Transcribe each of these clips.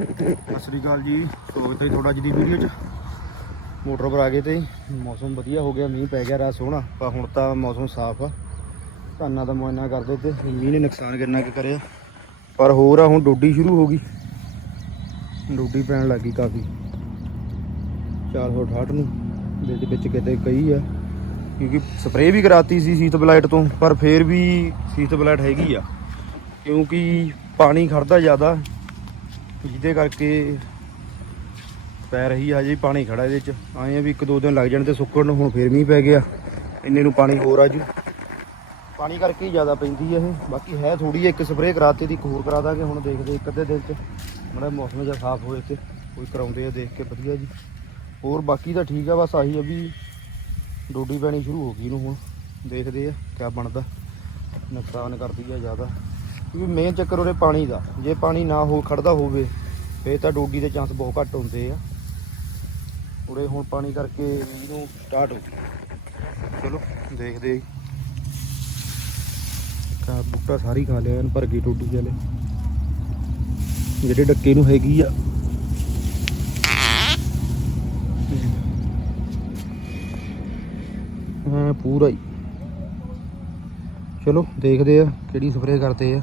ਸਤਿ ਸ੍ਰੀ ਅਕਾਲ ਜੀ। ਸਵਾਗਤ ਹੈ ਤੁਹਾਡਾ ਅੱਜ ਦੀ ਵੀਡੀਓ 'ਚ। ਮੋਟਰ ਪਰ ਆ ਗਏ ਤੇ ਮੌਸਮ ਵਧੀਆ ਹੋ ਗਿਆ, ਮੀਂਹ ਪੈ ਗਿਆ ਰਾਤ ਸੋਹਣਾ। ਪਰ ਹੁਣ ਤਾਂ ਮੌਸਮ ਸਾਫ਼ ਆ। ਧਾਨਾਂ ਦਾ ਮੁਆਇਨਾ ਕਰਦੇ ਤੇ ਮੀਂਹ ਨੇ ਨੁਕਸਾਨ ਕਿੰਨਾ ਕੁ ਕਰਿਆ। ਪਰ ਹੋਰ ਆ, ਹੁਣ ਡੋਡੀ ਸ਼ੁਰੂ ਹੋ ਗਈ। ਡੋਡੀ ਪੈਣ ਲੱਗੀ ਕਾਫੀ। 468 ਨੂੰ ਵਿੱਚ ਵਿੱਚ ਕਿਤੇ ਕਈ ਆ। ਕਿਉਂਕਿ ਸਪਰੇਅ ਵੀ ਕਰਾਤੀ ਸੀ ਸੀਤ ਬਲਾਈਟ ਤੋਂ, ਪਰ ਫੇਰ ਵੀ ਸੀਤ ਬਲਾਈਟ ਹੈਗੀ ਆ। ਕਿਉਂਕਿ ਪਾਣੀ ਖੜਦਾ ਜ਼ਿਆਦਾ। ਜਿਹਦੇ ਕਰਕੇ ਪੈ ਰਹੀ ਆ ਜੀ ਪਾਣੀ ਖੜਾ ਇਹਦੇ ਚ। ਆਏ ਆ ਵੀ ਇੱਕ ਦੋ ਦਿਨ ਲੱਗ ਜਾਣ ਤੇ ਸੁੱਕਣ ਨੂੰ, ਹੁਣ ਫੇਰ ਮੀਂਹ ਪੈ ਗਿਆ। ਇੰਨੇ ਨੂੰ ਪਾਣੀ ਹੋਰ ਆ ਆਜੂ ਪਾਣੀ ਕਰਕੇ ਹੀ ਜ਼ਿਆਦਾ ਪੈਂਦੀ ਆ ਇਹ। ਬਾਕੀ ਹੈ ਥੋੜੀ ਇੱਕ ਸਪਰੇਅ ਕਰਾਤੀ ਦੀ, ਇੱਕ ਹੋਰ ਕਰਾ ਦਾਂਗੇ ਹੁਣ ਦੇਖਦੇ ਇੱਕ ਅੱਧੇ ਦਿਨ ਚ। ਮੜਾ ਮੌਸਮ ਜਿਹਾ ਸਾਫ਼ ਹੋਏ ਤੇ, ਕੋਈ ਕਰਾਉਂਦੇ ਆ ਦੇਖ ਕੇ, ਵਧੀਆ ਜੀ। ਹੋਰ ਬਾਕੀ ਤਾਂ ਠੀਕ ਆ, ਬਸ ਆਹੀ ਆ ਵੀ ਡੋਡੀ ਪੈਣੀ ਸ਼ੁਰੂ ਹੋ ਗਈ ਇਹਨੂੰ ਹੁਣ। ਦੇਖਦੇ ਆ ਕਿਆ ਬਣਦਾ। ਨੁਕਸਾਨ ਕਰਦੀ ਆ ਜ਼ਿਆਦਾ। ਕਿਉਂਕਿ ਮੇਨ ਚੱਕਰ ਉਹਦੇ ਪਾਣੀ ਦਾ। ਜੇ ਪਾਣੀ ਨਾ ਹੋ, ਖੜਦਾ ਹੋਵੇ, ਫੇਰ ਤਾਂ ਡੋਡੀ ਦੇ ਚਾਂਸ ਬਹੁਤ ਘੱਟ ਹੁੰਦੇ ਆ। ਉਰੇ ਹੁਣ ਪਾਣੀ ਕਰਕੇ ਇਹਨੂੰ ਸਟਾਰਟ ਹੋ ਗਈ। ਚਲੋ, ਦੇਖਦੇ ਆ ਬੂਟਾ ਸਾਰੀ ਖਾ ਲਿਆ, ਇਹਨ ਭਰ ਗਈ ਟੋਡੀ ਚਲੇ ਜਿਹੜੇ ਡੱਕੇ ਨੂੰ ਹੈਗੀ ਆ। ਹਾਂ, ਪੂਰਾ ਹੀ। ਚਲੋ, ਦੇਖਦੇ ਆ ਕਿਹੜੀ ਸਪਰੇਅ ਕਰਦੇ ਆ।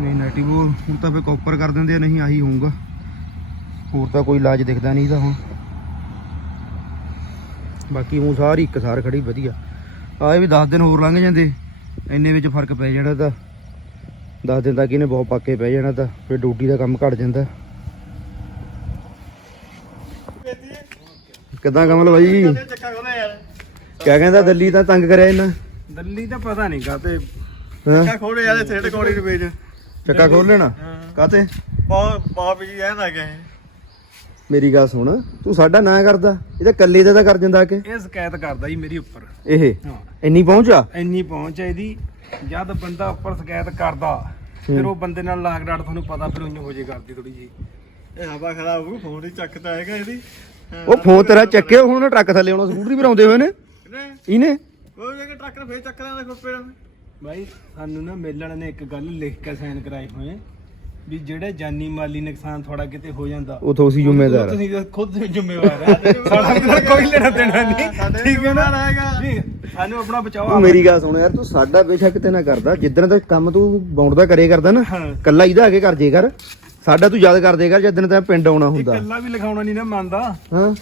ਨਹੀਂ ਨੈਟਿਵੋ ਹੁਣ ਤਾਂ ਫੇ ਕਾਪਰ ਕਰ ਦਿੰਦੇ ਨਹੀਂ ਆਹੀ ਹੋਊਗਾ। ਹੋਰ ਤਾਂ ਕੋਈ ਇਲਾਜ ਦਿਖਦਾ ਨਹੀਂ ਤਾਂ ਹੁਣ। ਬਾਕੀ ਉਹ ਸਾਰੀ ਇੱਕ ਸਾਰ ਖੜੀ ਵਧੀਆ। ਆਏ ਵੀ 10 ਦਿਨ ਹੋਰ ਲੰਘ ਜਾਂਦੇ। ਇੰਨੇ ਵਿੱਚ ਫ਼ਰਕ ਪੈ ਜਾਣਾ ਤਾਂ। 10 ਦਿਨ ਤੱਕ ਇਹਨੇ ਬਹੁਤ ਪੱਕੇ ਪੈ ਜਾਣਾ ਤਾਂ ਫਿਰ ਡਿਊਟੀ ਦਾ ਕੰਮ ਘਟ ਜਾਂਦਾ। ਕਿੱਦਾਂ ਕਮਲ ਯਾਰ ਕਿਆ ਕਹਿੰਦਾ ਦਿੱਲੀ ਤਾਂ ਤੰਗ ਕਰਿਆ ਇਹਨਾਂ? ਦਿੱਲੀ ਤਾਂ ਪਤਾ ਨਹੀਂ ਹਾਂ? ਚੱਕਾ ਖੋਲੇ ਯਾਰ ਥੇੜ ਕੋੜੀ ਦੇ ਵਿੱਚ ਚੱਕਾ ਖੋਲ ਲੈਣਾ? ਕਾਤੇ ਪਾ ਪਾਪ ਜੀ ਐਨ ਆ ਗਏ। ਮੇਰੀ ਗੱਲ ਸੁਣ ਤੂੰ ਸਾਡਾ ਨਾ ਕਰਦਾ ਇਹ ਤਾਂ ਕੱਲੇ ਦਾ ਤਾਂ ਕਰ ਜਾਂਦਾ ਆ ਕੇ? ਇਹ ਸ਼ਿਕਾਇਤ ਕਰਦਾ ਜੀ ਮੇਰੀ ਉੱਪਰ। ਇਹ? ਹਾਂ। ਇੰਨੀ ਪਹੁੰਚਾ ਇੰਨੀ ਪਹੁੰਚ ਹੈ ਇਹਦੀ ਜਦ ਬੰਦਾ ਉੱਪਰ ਸ਼ਿਕਾਇਤ ਕਰਦਾ ਫਿਰ ਉਹ ਬੰਦੇ ਨਾਲ ਲਾਗ ਡਾਟ ਤੁਹਾਨੂੰ ਪਤਾ ਫਿਰ ਉਹਨੂੰ ਹੋ ਜੇ ਕਰਦੀ ਥੋੜੀ ਜੀ ਇਹ ਹਵਾ ਖਰਾਬ ਹੋ ਫੋਨ ਹੀ ਚੱਕਦਾ ਹੈਗਾ ਇਹਦੀ। ਉਹ ਫੋਨ ਤੇਰਾ ਚੱਕਿਆ ਹੁਣ ਟਰੱਕ ਥੱਲੇ ਆਉਣਾ ਸਕੂਟਰੀ ਪਰ ਆਉਂਦੇ ਹੋਏ ਨੇ? ਇਹਨੇ? ਕੋਈ ਜੇ ਟਰੱਕ ਨੇ ਫੇਰ ਚੱਕ ਲੈਂਦਾ ਖੁੱਪੇ ਨਾਲ ਬਾਈ ਸਾਨੂੰ ਨਾ ਮੇਲਣ ਨੇ ਇੱਕ ਗੱਲ ਲਿਖ ਕੇ ਸਾਈਨ ਕਰਾਏ ਹੋਏ ਵੀ ਜਿਹੜੇ ਜਾਨੀ ਮਾਲੀ ਨੁਕਸਾਨ ਥੋੜਾ ਕਿਤੇ ਹੋ ਜਾਂਦਾ ਉਹ ਤੋਂ ਅਸੀਂ ਜ਼ਿੰਮੇਦਾਰ ਆ। ਤੁਸੀਂ ਤਾਂ ਖੁਦ ਜ਼ਿੰਮੇਵਾਰ ਆ। ਸਾਡਾ ਤਾਂ ਕੋਈ ਲੈਣਾ ਦੇਣਾ ਨਹੀਂ। ਠੀਕ ਹੈ ਨਾ? ਜੀ ਸਾਨੂੰ ਆਪਣਾ ਬਚਾਓ ਤੂੰ ਮੇਰੀ ਗੱਲ ਸੁਣ ਯਾਰ ਤੂੰ ਸਾਡਾ ਬੇਸ਼ੱਕ ਤੇ ਨਾ ਕਰਦਾ। ਜਿੱਦਣ ਤੱਕ ਕੰਮ ਤੂੰ ਬਾਉਂਡ ਦਾ ਕਰੇ ਕਰਦਾ ਨਾ। ਕੱਲਾ ਇਹਦਾ ਅੱਗੇ ਕਰ ਜੇ ਕਰ। ਸਾਡਾ ਤੂੰ ਯਾਦ ਕਰ ਦੇ ਕਰ ਜਿੱਦਣ ਤੈਂ ਪਿੰਡ ਆਉਣਾ ਹੁੰਦਾ। ਇਕੱਲਾ ਵੀ ਲਿਖਾਉਣਾ ਨਹੀਂ ਨਾ ਮੰਨਦਾ। ਹਾਂ।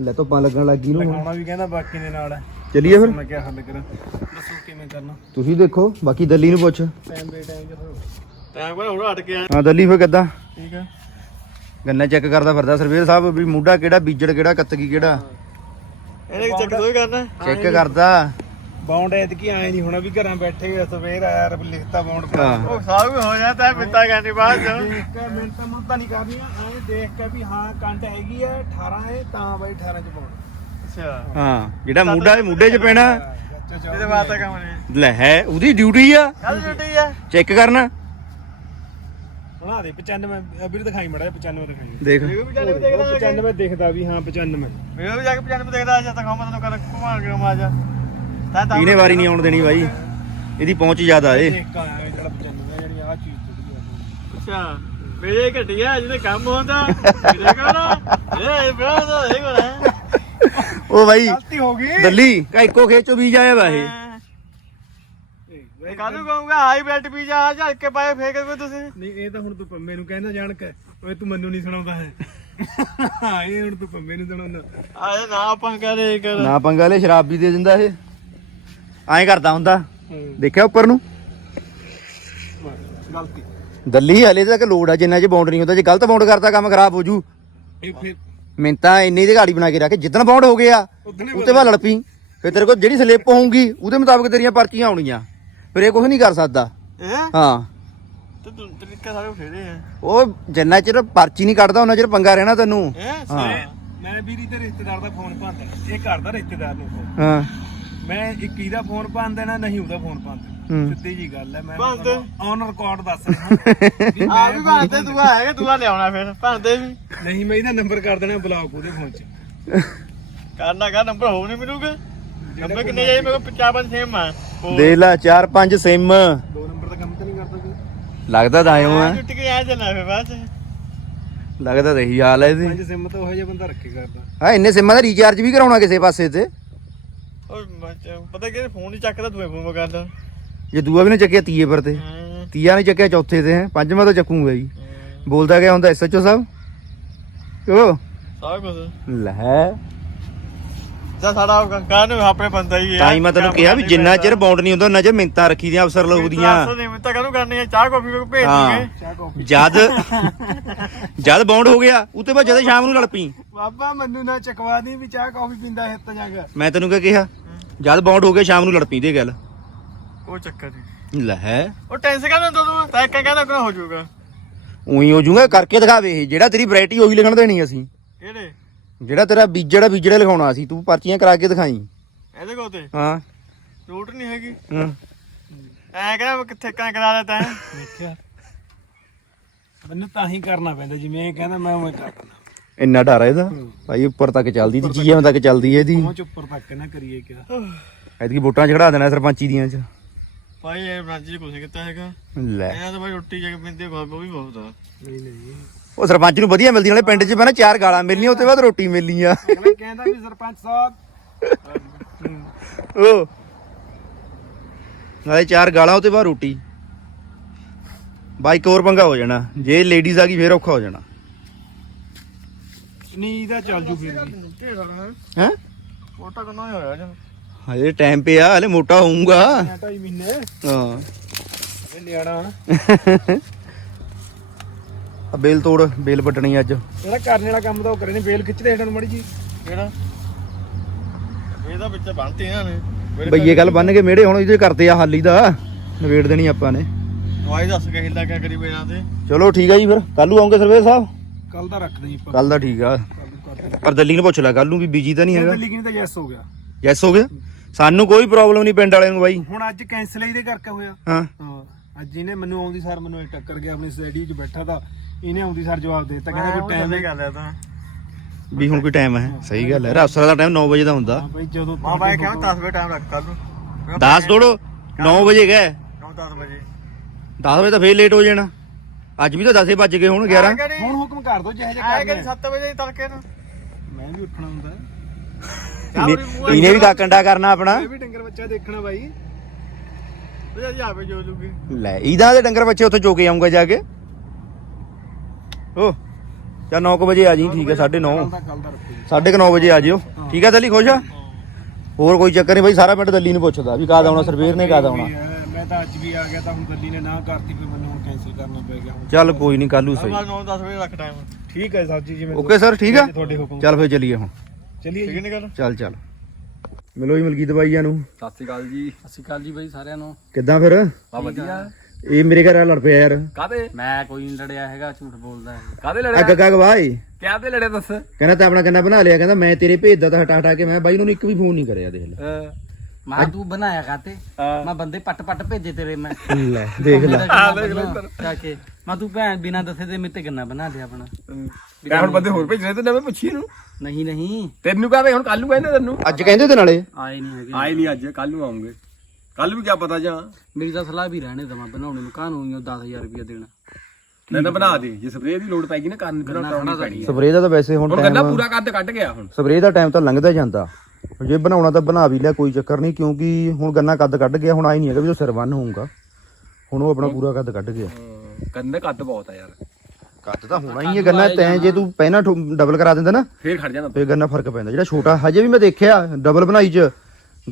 ਲੈ ਧੁੱਪਾਂ ਲੱਗਣ ਲੱਗੀ ਨੂੰ ਲਿਖਾਉਣਾ ਵੀ ਕਹਿੰਦਾ ਬਾਕੀ ਦੇ ਨਾਲ। ਹੈ ਚਲਿਏ ਫਿਰ? ਮੈਂ ਕਿਹਾ ਹੱਲ ਕਰਾਂ। ਦੱਸੋ ਕਿਵੇਂ ਕਰਨਾ? ਤੁਸੀਂ ਦੇਖੋ ਬਾਕੀ ਦਿੱਲੀ ਨੂੰ ਪੁੱਛ। ਟਾਈਮ ਬੇ ਟਾਈਮ ਜਦੋਂ ਟਾਈਮ ਕੋਲ ਹੁਣ ਹਟ ਗਿਆ ਹਾਂ ਦਿੱਲੀ ਫਿਰ ਕਿੱਦਾਂ? ਠੀਕ ਹੈ ਗੰਨਾ ਚੈੱਕ ਕਰਦਾ ਫਿਰਦਾ ਸਰਵੇਰ ਸਾਹਿਬ ਵੀ ਮੁੱਢਾ ਕਿਹੜਾ ਬੀਜੜ ਕਿਹੜਾ ਕੱਤਗੀ ਕਿਹੜਾ? ਇਹਨੇ ਚੈੱਕ ਦੋਈ ਕਰਨਾ। ਚੈੱਕ ਕਰਦਾ। ਬਾਉਂਡ ਐਤ ਕੀ ਆਏ ਨਹੀਂ ਹੋਣਾ ਵੀ ਘਰਾਂ ਬੈਠੇ ਹੋਏ ਸਵੇਰ ਆਇਆ ਰ ਲਿਖਤਾ ਬਾਉਂਡ ਹਾਂ। ਉਹ ਸਾਹ ਵੀ ਹੋ ਜਾਂਦਾ ਮਿੱਤਾ ਕਹਿੰਦੀ ਬਾਅਦ ਚ। ਕੇ ਮਿੰਟਾਂ ਮੁੱਦਾ ਨਹੀਂ ਕਰਨੀਆਂ ਐਂ ਦੇਖ ਕੇ ਵੀ ਹਾਂ ਕੰਟ ਹੈਗੀ ਹੈ 18 ਹੈ ਤਾਂ ਬਾਈ 18 ਚ ਪਾਉਣਾ ਅੱਛਾ। ਹਾਂ ਜਿਹੜਾ ਮੁੱਢਾ ਇਹ ਮੁੱਢੇ 'ਚ ਪੈਣਾ। ਇਹਦੇ ਬਾਅਦ ਤਾਂ ਕੰਮ ਨਹੀਂ। ਲੈ ਹੈ ਉਹਦੀ ਡਿਊਟੀ ਆ। ਕੱਲ ਡਿਊਟੀ ਹੈ ਚੈੱਕ ਕਰਨਾ। ਬਣਾ ਦੇ 95 ਅਬੀਰ ਦਿਖਾਈ ਮੜਾ 95 ਦਿਖਾਈ। ਦੇਖ। ਉਹ 95 ਦਿਖਦਾ ਵੀ ਹਾਂ 95 ਮੇਰੇ ਵੀ ਜਾ ਕੇ 95 ਦੇਖਦਾ ਜਾਂ ਤਾਂ ਕੰਮ ਤੈਨੂੰ ਕਰ ਘੁਮਾ ਕੇ ਮਾ ਜਾ ਤਾਂ ਤਾਂ ਇਹਨੇ ਵਾਰੀ ਨਹੀਂ ਆਉਣ ਦੇਣੀ ਬਾਈ। ਇਹਦੀ ਪਹੁੰਚ ਜ਼ਿਆਦਾ ਏ। ਇੱਕ ਆਇਆ ਜਿਹੜਾ 95 ਜਿਹੜੀ ਆ ਚੀਜ਼ ਥੋੜੀ ਆ। ਅੱਛਾ ਮੇਰੇ ਘਟਿਆ ਜਿਹਨੇ ਕੰਮ ਹੁੰਦਾ ਮੇਰੇ ਕੋਲ ਇਹ ਬੜਾ ਦਾ ਇਹ ਕੋਲ ਉਹ ਬਾਈ ਗਲਤੀ ਹੋ ਗਈ। ਦਿੱਲੀ ਕਾ ਇੱਕੋ ਖੇਤ ਚੋਂ ਬੀਜ ਆਇਆ ਵਾ ਇਹ। ਕਾਹਨੂੰ ਕਹੂੰਗਾ ਹਾਈਬ੍ਰਿਡ ਪੀਜ਼ਾ ਆ ਝੜ ਕੇ ਪਾਏ ਫੇਕ ਕੋਈ ਤੁਸੀਂ। ਨਹੀਂ ਇਹ ਤਾਂ ਹੁਣ ਤੂੰ ਪੰਮੇ ਨੂੰ ਕਹਿਣਾ ਜਾਣ ਕੇ ਓਏ ਤੂੰ ਮੈਨੂੰ ਨਹੀਂ ਸੁਣਾਉਂਦਾ ਹੈ। ਇਹ ਹੁਣ ਤੂੰ ਪੰਮੇ ਨੂੰ ਸੁਣਾਉਂਦਾ। ਆਏ ਨਾ ਆਪਾਂ ਕਰੇ ਕਰ। ਨਾ ਪੰਗਾ ਲੈ ਸ਼ਰਾਬ ਵੀ ਦੇ ਦਿੰਦਾ ਇਹ। ਐਂ ਕਰਦਾ ਹੁੰਦਾ। ਦੇਖਿਆ ਉੱਪਰ ਨੂੰ? ਗਲਤੀ। ਦਿੱਲੀ ਹਲੇ ਤੱਕ ਲੋੜ ਆ ਜਿੰਨਾ ਚ ਬਾਉਂਡ ਨਹੀਂ ਹੁੰਦਾ ਜੇ ਗਲਤ ਬਾਉਂਡ ਕਰਤਾ ਕੰਮ ਖਰਾਬ ਹੋ ਜੂ। ਇਹ ਫਿਰ ਮਿੰਤਾ ਇੰਨੀ ਦੀ ਗਾੜੀ ਬਣਾ ਕੇ ਰੱਖ ਜਿੱਦਣ ਬਾਉਂਡ ਹੋ ਗਿਆ ਉੱਤੇ ਬਾਅਦ ਲੜ ਪਈ ਫਿਰ ਤੇਰੇ ਕੋਲ ਜਿਹੜੀ ਸਲਿੱਪ ਹੋਊਗੀ ਉਹਦੇ ਮੁਤਾਬਕ ਤੇਰੀਆਂ ਪਰਚੀਆਂ ਆਉਣੀਆਂ। ਫਿਰ ਇਹ ਕੁਝ ਨਹੀਂ ਕਰ ਸਕਦਾ। ਹਾਂ? ਤੇ ਤੂੰ ਤਰੀਕਾ ਸਾਰੇ ਫੇਰੇ ਆ। ਉਹ ਜਿੰਨਾ ਚਿਰ ਪਰਚੀ ਨਹੀਂ ਕੱਢਦਾ ਉਹਨਾਂ ਚਿਰ ਪੰਗਾ ਰਹਿਣਾ ਤੈਨੂੰ। ਹਾਂ। ਮੈਂ ਵੀਰੀ ਤੇ ਰਿਸ਼ਤੇਦਾਰ ਦਾ ਫੋਨ ਪਾਉਂਦਾ ਇਹ ਕਰਦਾ ਰਿਸ਼ਤੇਦਾਰ ਨੂੰ ਹਾਂ। ਮੈਂ ਇੱਕ ਇਹਦਾ ਫੋਨ ਪਾਣ ਦੇਣਾ ਨਹੀਂ ਉਹਦਾ ਫੋਨ ਹੂੰ। ਸਿੱਧੀ ਜੀ ਗੱਲ ਹੈ ਮੈਂ ਔਨ ਰਿਕਾਰਡ ਦੱਸ ਰਿਹਾ ਆ ਵੀ ਭਾਂਦੇ ਤੂੰ ਹੈਗਾ ਤੂੰ ਆ ਲਿਆਉਣਾ ਫਿਰ। ਭਾਂਦੇ ਵੀ। ਨਹੀਂ ਮੈਂ ਇਹਦਾ ਨੰਬਰ ਕਰ ਦੇਣਾ ਬਲੌਕ ਉਹਦੇ ਫੋਨ 'ਚ। ਕਰਨਾ ਕਾ ਨੰਬਰ ਹੋ ਨਹੀਂ ਮਿਲੂਗਾ? ਨੰਬਰ ਕਿੰਨੇ ਜਾਈ? ਮੇਰੇ ਕੋਲ 55 ਸੇਮ ਆ। ਦੇ ਲਾ 4 5 ਸਿਮ। ਦੋ ਨੰਬਰ ਦਾ ਕੰਮ ਤਾਂ ਨਹੀਂ ਕਰਦਾ ਕੋਈ। ਲੱਗਦਾ ਤਾਂ ਆਇਓ ਆ ਟੁੱਟ ਕੇ ਆ ਚੱਲਣਾ ਫੇ ਬਾਅਦ ਚ। ਲੱਗਦਾ ਤਾਂ ਇਹੀ ਹਾਲ ਹੈ ਇਹਦੀ। ਪੰਜ ਸਿਮ ਤਾਂ ਉਹ ਜਿਹਾ ਬੰਦਾ ਰੱਖੇ ਕਰਦਾ। ਹਾਂ ਇੰਨੇ ਸਿੰਮਾਂ ਦਾ ਰੀਚਾਰਜ ਵੀ ਕਰਾਉਣਾ ਕਿਸੇ ਪਾਸੇ ਤੇ। ਪਤਾ ਕਿ ਫੋਨ ਹੀ ਚੱਕਦਾ ਤੂੰ ਫੋਨ ਕਰਦਾ ਜੇ ਦੂਆ ਵੀ ਨਾ ਚੱਕਿਆ ਤੀਏ ਪਰ ਤੇ। ਤੀਆ ਨਹੀਂ ਚੱਕਿਆ ਚੌਥੇ ਤੇ ਹੈ। ਪੰਜਵਾਂ ਤਾਂ ਚੱਕੂਗਾ ਜੀ। ਬੋਲਦਾ ਗਿਆ ਹੁੰਦਾ ਐਸਐਚਓ ਸਾਹਿਬ। ਓ ਸਾਰਾ ਕੁਝ ਲੈ। ਜਾ ਸਾਡਾ ਕਾਨ ਆਪਣੇ ਬੰਦਾ ਹੀ ਹੈ ਤਾਂ ਹੀ ਮੈਂ ਤੈਨੂੰ ਕਿਹਾ ਵੀ ਜਿੰਨਾ ਚਿਰ ਬੌਂਡ ਨਹੀਂ ਹੁੰਦਾ ਉਹਨਾਂ ਚਿਰ ਮਿੰਤਾਂ ਰੱਖੀ ਦੀਆਂ ਅਫਸਰ ਲੋਕ ਦੀਆਂ। ਨਹੀਂ ਤਾਂ ਕਹਨੂੰ ਕਰਨੀ ਹੈ ਚਾਹ ਕਾਫੀ ਕੋ ਭੇਜ ਹਾਂ। ਦਈਏ ਚਾਹ ਕਾਫੀ। ਜਦ ਜਦ ਬੌਂਡ ਹੋ ਗਿਆ ਉਤੇ ਬਾਅਦ ਜਦ ਸ਼ਾਮ ਨੂੰ ਲੜ ਪਈ। ਬਾਬਾ ਮੈਨੂੰ ਨਾ ਚਕਵਾ ਦੀ ਵੀ ਚਾਹ ਕਾਫੀ ਪੀਂਦਾ ਹਿੱਤ ਜਾਗਾ ਮੈਂ ਤੈਨੂੰ ਕਿਹਾ ਕਿਹਾ ਜਦ ਬੌਂਡ ਹੋ ਗਿਆ ਸ਼ਾਮ ਨੂੰ ਲੜ ਪਈ ਦੇ ਗੱਲ। ਕੋਈ ਚੱਕਰ ਨਹੀਂ ਲੈ। ਹੈ ਉਹ ਟੈਨਸ਼ਨ ਕਰਨਾ ਤੂੰ ਤਾਂ ਕਹਿੰਦਾ ਕਿ ਹੋ ਜਾਊਗਾ। ਉਹੀ ਹੋ ਜੂਗਾ ਕਰਕੇ ਦਿਖਾਵੇ ਇਹ ਜਿਹੜਾ ਤੇਰੀ ਵੈਰਾਈਟੀ ਉਹੀ ਲਿਖਣ ਦੇਣੀ ਅਸੀਂ। ਕਿਹੜੇ? ਜਿਹੜਾ ਤੇਰਾ ਬੀਜੜਾ ਬੀਜੜਾ ਲਿਖਾਉਣਾ ਸੀ ਤੂੰ ਪਰਚੀਆਂ ਕਰਾ ਕੇ ਦਿਖਾਈ। ਇਹਦੇ ਕੋ ਤੇ? ਹਾਂ। ਰੂਟ ਨਹੀਂ ਹੈਗੀ? ਹਾਂ। ਐ ਕਹਿੰਦਾ ਕਿੱਥੇ ਕਾਂ ਕਰਾ ਲੈਤਾ ਹੈ ਦੇਖਿਆ। ਮੈਨੂੰ ਤਾਂ ਹੀ ਕਰਨਾ ਪੈਂਦਾ ਜਿਵੇਂ ਇਹ ਕਹਿੰਦਾ ਮੈਂ ਉਵੇਂ ਕਰ ਦਿੰਦਾ। ਇੰਨਾ ਡਰ ਆ ਇਹਦਾ? ਭਾਈ ਉੱਪਰ ਤੱਕ ਚੱਲਦੀ ਦੀ ਜੀਆਂ ਤੱਕ ਚੱਲਦੀ ਹੈ ਇਹਦੀ। ਪਹੁੰਚ ਉੱਪਰ ਤੱਕ ਨਾ ਕਰੀਏ ਕਿਆ। ਐਤਕੀ ਵੋਟਾਂ ਚੜਾ ਦੇਣਾ ਸਰਪੰਚੀ ਦੀਆਂ ਚ। ਭਾਈ ਇਹ ਬ੍ਰਾਂਚ ਕੁਝ ਨਹੀਂ ਕੀਤਾ ਹੈਗਾ। ਲੈ। ਇਹਨਾਂ ਤਾਂ ਭਾਈ ਰੋਟੀ ਜਾ ਕੇ ਪਿੰਦੇ ਖਾ ਉਹ ਵੀ ਬਹੁਤ ਆ। ਨਹੀਂ ਨਹੀਂ। ਉਹ ਸਰਪੰਚ ਨੂੰ ਵਧੀਆ ਮਿਲਦੀ ਨਾਲੇ ਪਿੰਡ 'ਚ ਪਹਿਲਾਂ ਚਾਰ ਗਾਲਾਂ ਮਿਲਣੀਆਂ ਉੱਤੇ ਬਾਅਦ ਰੋਟੀ ਮਿਲਣੀ ਆ। ਅਗਲਾ ਕਹਿੰਦਾ ਵੀ ਸਰਪੰਚ ਸਾਹਿਬ। ਉਹ। ਨਾਲੇ ਚਾਰ ਗਾਲਾਂ ਉੱਤੇ ਬਾਅਦ ਰੋਟੀ। ਬਾਈਕ ਹੋਰ ਪੰਗਾ ਹੋ ਜਾਣਾ। ਜੇ ਲੇਡੀਜ਼ ਆ ਗਈ ਫੇਰ ਔਖਾ ਹੋ ਜਾਣਾ। ਨਹੀਂ ਇਹਦਾ ਚੱਲ ਜੂ ਫਿਰ ਹੈ? ਮੋਟਾ ਕਰਨਾ ਹੋਇਆ ਜਾਂ? ਹਜੇ ਟਾਈਮ ਪਿਆ ਹਲੇ ਮੋਟਾ ਹੋਊਗਾ। ਢਾਈ ਮਹੀਨੇ ਹਾਂ। ਅਬੇ ਨਿਆਣਾ ਆ ਬੇਲ ਤੋੜ ਬੇਲ ਪੱਟਣੀ ਅੱਜ। ਜਿਹੜਾ ਕਰਨ ਵਾਲਾ ਕੰਮ ਤਾਂ ਉਹ ਕਰੇ ਨੇ ਬੇਲ ਖਿੱਚਦੇ ਇਹਨਾਂ ਨੂੰ ਮੜੀ ਜੀ। ਕਿਹੜਾ? ਇਹਦਾ ਵਿੱਚ ਬੰਨਤੇ ਇਹਨਾਂ ਨੇ। ਬਈਏ ਗੱਲ ਬੰਨ ਕੇ ਮੇੜੇ ਹੁਣ ਇਹਦੇ ਕਰਦੇ ਆ ਹਾਲੀ ਦਾ। ਨਵੇੜ ਦੇਣੀ ਆਪਾਂ ਨੇ। ਦਵਾਈ ਦੱਸ ਕੇ ਹਿੱਲਾ ਕਿਆ ਕਰੀ ਬੇਲਾਂ ਤੇ ਚਲੋ ਠੀਕ ਆ ਜੀ ਫਿਰ। ਕੱਲ ਨੂੰ ਆਉਂਗੇ ਸਰਵੇਰ ਸਾਹਿਬ? ਕੱਲ ਦਾ ਰੱਖਦੇ ਜੀ ਆਪਾਂ। ਕੱਲ ਦਾ ਠੀਕ ਆ। ਪਰ ਦਿੱਲੀ ਨੂੰ ਪੁੱਛ ਲੈ ਕੱਲ ਨੂੰ ਵੀ ਬੀਜੀ ਤਾਂ ਨਹੀਂ ਹੈਗਾ। ਲਿਖਣੀ ਤਾਂ ਯੈਸ ਹੋ ਗਿਆ। ਯੈਸ ਹੋ ਗਿਆ? ਸਾਨੂੰ ਕੋਈ ਪ੍ਰੋਬਲਮ ਨਹੀਂ ਪਿੰਡ ਵਾਲਿਆਂ ਨੂੰ ਬਾਈ। ਹੁਣ ਅੱਜ ਕੈਨਸਲ ਇਹਦੇ ਕਰਕੇ ਹੋਇਆ। ਹਾਂ। ਹਾਂ ਅੱਜ ਇਹਨੇ ਮੈਨੂੰ ਆਉਂਦੀ ਸਾਰ ਮੈਨੂੰ ਇਹ ਟੱਕਰ ਗਿਆ ਆਪਣੀ ਸਟੱਡੀ 'ਚ ਬੈਠਾ ਤਾਂ ਇਹਨੇ ਆਉਂਦੀ ਸਾਰ ਜਵਾਬ ਦੇ ਦਿੱਤਾ ਕਹਿੰਦਾ ਕੋਈ ਟਾਈਮ ਕਰ ਲਿਆ ਤਾਂ। ਵੀ ਹੁਣ ਕੋਈ ਟਾਈਮ ਹੈ ਸਹੀ ਗੱਲ ਹੈ। ਰਾਸਰਾ ਦਾ ਟਾਈਮ 9 ਵਜੇ ਦਾ ਹੁੰਦਾ। ਹਾਂ ਬਈ ਜਦੋਂ ਮਾਂ ਬਾਈ ਕਹਿੰਦਾ 10 ਵਜੇ ਟਾਈਮ ਰੱਖ ਕੱਲ ਨੂੰ। 10 ਥੋੜੋ 9 ਵਜੇ ਗਏ। 9 10 ਵਜੇ। 10 ਵਜੇ ਤਾਂ ਫੇਰ ਲੇਟ ਹੋ ਜਾਣਾ। ਅੱਜ ਵੀ ਤਾਂ 10 ਵੱਜ ਗਏ ਹੁਣ 11 ਹੁਣ ਹੁਕਮ ਕਰ ਦੋ ਜਿਹੇ ਜਿਹੇ ਕਰਨੇ 7 ਵਜੇ ਤੜਕੇ ਨੂੰ? ਮੈਂ ਵੀ ਉੱਠਣਾ ਹੁੰਦਾ। ਇਹਨੇ ਵੀ ਕਾਕੰਡਾ ਕਰਨਾ ਆਪਣਾ। ਇਹ ਵੀ ਡੰਗਰ ਬੱਚਾ ਦੇਖਣਾ ਬਾਈ। ਉਹ ਜੀ ਆਪੇ ਜੋ ਲੂਗੀ ਲੈ ਇਹਦਾ ਦੇ ਡੰਗਰ ਬੱਚੇ ਉੱਥੇ ਚੋਕੇ ਆਉਂਗਾ ਜਾ ਕੇ। ਓ ਚਾ 9 ਵਜੇ ਆ ਜੀ ਠੀਕ ਹੈ 9:30 ਕੱਲ ਦਾ ਕੱਲ ਦਾ ਰੱਖੋ। 9:30 ਵਜੇ ਆ ਜਿਓ। ਠੀਕ ਹੈ ਦਲੀ ਖੁਸ਼ ਆ? ਹੋਰ ਕੋਈ ਚੱਕਰ ਨਹੀਂ ਬਾਈ ਸਾਰਾ ਪਿੰਡ ਦਿੱਲੀ ਨੂੰ ਪੁੱਛਦਾ ਵੀ ਕਾਦ ਆਉਣਾ ਸਰਵੇਰ ਨੇ ਕਾਦ ਆਉਣਾ। ਮੈਂ ਤਾਂ ਅੱਜ ਵੀ ਆ ਗਿਆ ਤਾਂ ਹੁਣ ਗੱਲੀ ਨੇ ਨਾ ਕਰਤੀ ਵੀ ਮੈਨੂੰ ਹੁਣ ਕੈਨਸਲ ਕਰਨਾ ਪੈ ਗਿਆ ਹੁਣ। ਚੱਲ ਕੋਈ ਨਹੀਂ ਕੱਲੂ ਸਹੀ। 9 10 ਵਜੇ ਰੱਖ ਟਾਈਮ ਠੀਕ ਹੈ ਸਾਹਿਬ ਜੀ ਜਿਵੇਂ ਓਕੇ ਸਰ ਠੀਕ ਆ? ਤੁਹਾਡੇ ਹੁਕਮ ਚੱਲ ਫੇਰ ਚੱਲੀਏ ਹੁਣ। ਚਲਿਏ ਠੀਕ ਨਹੀਂ ਗੱਲ ਚੱਲ ਚੱਲ। ਮਿਲੋ ਜੀ ਮਲਕੀਤ ਬਾਈਆਂ ਨੂੰ। ਸਤਿ ਸ਼੍ਰੀ ਅਕਾਲ ਜੀ। ਸਤਿ ਸ਼੍ਰੀ ਅਕਾਲ ਜੀ ਬਾਈ ਸਾਰਿਆਂ ਨੂੰ। ਕਿੱਦਾਂ ਫਿਰ? ਬਾ ਵਧੀਆ। ਇਹ ਮੇਰੇ ਘਰ ਆ ਲੜ ਪਿਆ ਯਾਰ। ਕਾਦੇ ਮੈਂ ਕੋਈ ਨਹੀਂ ਲੜਿਆ ਹੈਗਾ ਝੂਠ ਬੋਲਦਾ ਹੈ ਕਾਦੇ ਲੜਿਆ? ਅੱਗ ਅੱਗ ਗਵਾਏ ਕਿਆ ਤੇ ਲੜਿਆ ਦੱਸ? ਕਹਿੰਦਾ ਤਾਂ ਆਪਣਾ ਕੰਨਾ ਬਣਾ ਲਿਆ ਕਹਿੰਦਾ ਮੈਂ ਤੇਰੇ ਭੇਜਦਾ ਤਾਂ ਹਟਾ ਹਟਾ ਕੇ ਮੈਂ ਬਾਈ ਨੂੰ ਇੱਕ ਵੀ ਫੋਨ ਨਹੀਂ ਕਰਿਆ ਦੇਖ ਲੈ। ਮੈਂ ਤੂੰ ਬਣਾਇਆ ਕਾਤੇ ਮੈਂ ਬੰਦੇ ਪੱਟ ਪੱਟ ਭੇਜੇ ਤੇਰੇ ਮੈਂ। ਲੈ ਦੇਖ ਲੈ। ਜਾ ਕੇ। ਮੈਂ ਤੂੰ ਭੈਣ ਬਿਨਾ ਦੱਸੇ ਤੇ ਮੇਰੇ ਤੇ ਗੰਨਾ ਬਣਾ ਲਿਆ ਆਪਣਾ। ਮੈਂ ਹੁਣ ਬੰਦੇ ਹੋਰ ਭੇਜਣੇ ਤੇ ਨਵੇਂ ਪੁੱਛੀ ਇਹਨੂੰ। ਨਹੀਂ ਨਹੀਂ। ਤੈਨੂੰ ਕਹਵੇ ਹੁਣ ਕੱਲ ਨੂੰ ਕਹਿੰਦੇ ਤੈਨੂੰ? ਅੱਜ ਕਹਿੰਦੇ ਤੇ ਨਾਲੇ? ਆਏ ਨਹੀਂ ਹੈਗੇ। ਆਏ ਨਹੀਂ ਅੱਜ ਕੱਲ ਨੂੰ ਆਉਂਗੇ। ਕੱਲ ਵੀ ਕੀ ਪਤਾ ਜਾਂ? ਮੇਰੀ ਤਾਂ ਸਲਾਹ ਵੀ ਰਹਿਣੇ ਦਵਾ ਬਣਾਉਣੇ ਨੂੰ। ਕਾਹਨੂੰ ਹੀ 10000 ਰੁਪਏ ਦੇਣਾ? ਮੈਂ ਤਾਂ ਬਣਾ ਦੇ। ਜੇ ਸਪਰੇਅ ਦੀ ਲੋੜ ਪੈ ਗਈ ਨਾ ਕਰਨ ਫਿਰ ਕਰਾਉਣੀ ਪੈਣੀ ਹੈ। ਸਪਰੇਅ ਦਾ ਤਾਂ ਵੈਸੇ ਹੁਣ ਹੁਣ ਕਹਿੰਦਾ ਟਾਈਮ ਪੂਰਾ ਕੱਦ ਕੱਢ ਗਿਆ ਹੁਣ। ਸਪਰੇਅ ਦਾ ਟਾਈਮ ਤਾਂ ਲੰਘਦਾ ਜਾਂਦਾ। ਜੇ ਬਣਾਉਣਾ ਤਾਂ ਬਣਾ ਵੀ ਲਿਆ ਕੋਈ ਚੱਕਰ ਨਹੀਂ ਕਿਉਂਕਿ ਹੁਣ ਗੰਨਾ ਕੱਦ ਕੱਢ ਗਿਆ ਹੁਣ ਆਈ ਨਹੀਂ ਹੈਗਾ ਵੀ ਉਹ ਸਿਰ ਬੰਨ ਹੋਊਗਾ। ਹੁਣ ਉਹ ਆਪਣਾ ਪੂਰਾ ਕੱਦ ਕੱਢ ਗਿਆ। ਕੰਦੇ ਕੱਦ ਬਹੁਤ ਆ ਯਾਰ। ਕੱਦ ਤਾਂ ਹੋਣਾ ਹੀ ਹੈ ਗੰਨਾ ਤੈਂ ਜੇ ਤੂੰ ਪਹਿਲਾਂ ਡਬਲ ਕਰਾ ਦਿੰਦਾ ਨਾ ਫੇਰ ਖੜ ਜਾਂਦਾ। ਫੇਰ ਗੰਨਾ ਫ਼ਰਕ ਪੈਂਦਾ ਜਿਹੜਾ ਛੋਟਾ ਹਜੇ ਵੀ ਮੈਂ ਦੇਖਿਆ ਡਬਲ ਬਣਾਈ ਚ।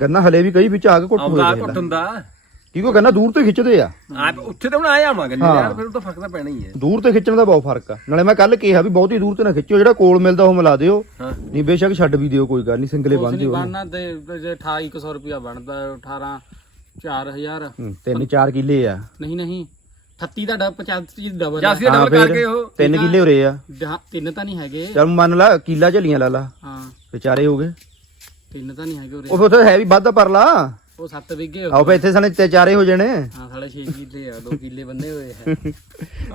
ਗੰਨਾ ਹਲੇ ਵੀ ਕਈ ਵਿੱਚ ਆ ਕੇ ਘੁੱਟ ਆਉਂਦਾ ਹੋਏ ਘੁੱਟ ਹੁੰਦਾ। ਕਿਉਂਕਿ ਗੰਨਾ ਦੂਰ ਤੋਂ ਹੀ ਖਿੱਚਦੇ ਆ। ਆ ਉੱਥੇ ਤਾਂ ਹੁਣ ਆਇਆ ਆਉਣਾ ਗੱਲੇ ਹਾਂ। ਯਾਰ ਫਿਰ ਉਹ ਤਾਂ ਫ਼ਰਕ ਤਾਂ ਪੈਣਾ ਹੀ ਹੈ। ਦੂਰ ਤੇ ਖਿੱਚਣ ਦਾ ਬਹੁਤ ਫ਼ਰਕ ਆ। ਨਾਲੇ ਮੈਂ ਕੱਲ ਕਿਹਾ ਵੀ ਬਹੁਤੀ ਦੂਰ ਤੇ ਨਾ ਖਿੱਚੋ ਜਿਹੜਾ ਕੋਲ ਮਿਲਦਾ ਉਹ ਮਿਲਾ ਦਿਓ। ਹਾਂ। ਨਹੀਂ ਬੇਸ਼ੱਕ ਛੱਡ ਵੀ ਦਿਓ ਕੋਈ ਗੱਲ ਨਹੀਂ ਸਿੰਗਲੇ ਬੰਨ ਦਿਓ। ਬਣਨਾ ਤੇ ਜੇ 2800 ਰੁਪਿਆ ਬਣਦਾ 18 4000 ਹੂੰ, ਤਿੰਨ ਚਾਰ ਕਿੱਲੇ ਆ। ਨਹੀਂ ਨਹੀਂ। 38 ਦਾ 85 ਡਬਲ ਜਾਂ ਅਸੀਂ ਹਾਂ, ਡਬਲ ਫੇਰ ਕਰਕੇ ਉਹ ਤਿੰਨ ਕਿੱਲੇ ਉਰੇ ਆ। ਤਿੰਨ ਤਾਂ ਨਹੀਂ ਹੈਗੇ। ਚਲ ਮੰਨ ਲਾ ਕਿੱਲਾ ਝੱਲੀਆਂ ਲਾ ਲਾ। ਹਾਂ। ਤੇ ਚਾਰੇ ਹੋ ਗਏ। ਤਿੰਨ ਤਾਂ ਨਹੀਂ ਹੈਗੇ ਉਰੇ। ਉਹ ਫਿਰ ਉੱਥੇ ਹੈ ਵੀ ਵੱਧ ਪਰਲਾ। ਉਹ 7 ਵਿਗੇ ਆਓ ਫੇ ਇੱਥੇ ਸਣੇ ਤੇ ਚਾਰੇ ਹੋ ਜਾਣੇ। ਹਾਂ ਸਾਲੇ 6 ਕਿੱਲੇ ਆ 2 ਕਿੱਲੇ ਬੰਨੇ ਹੋਏ ਆ।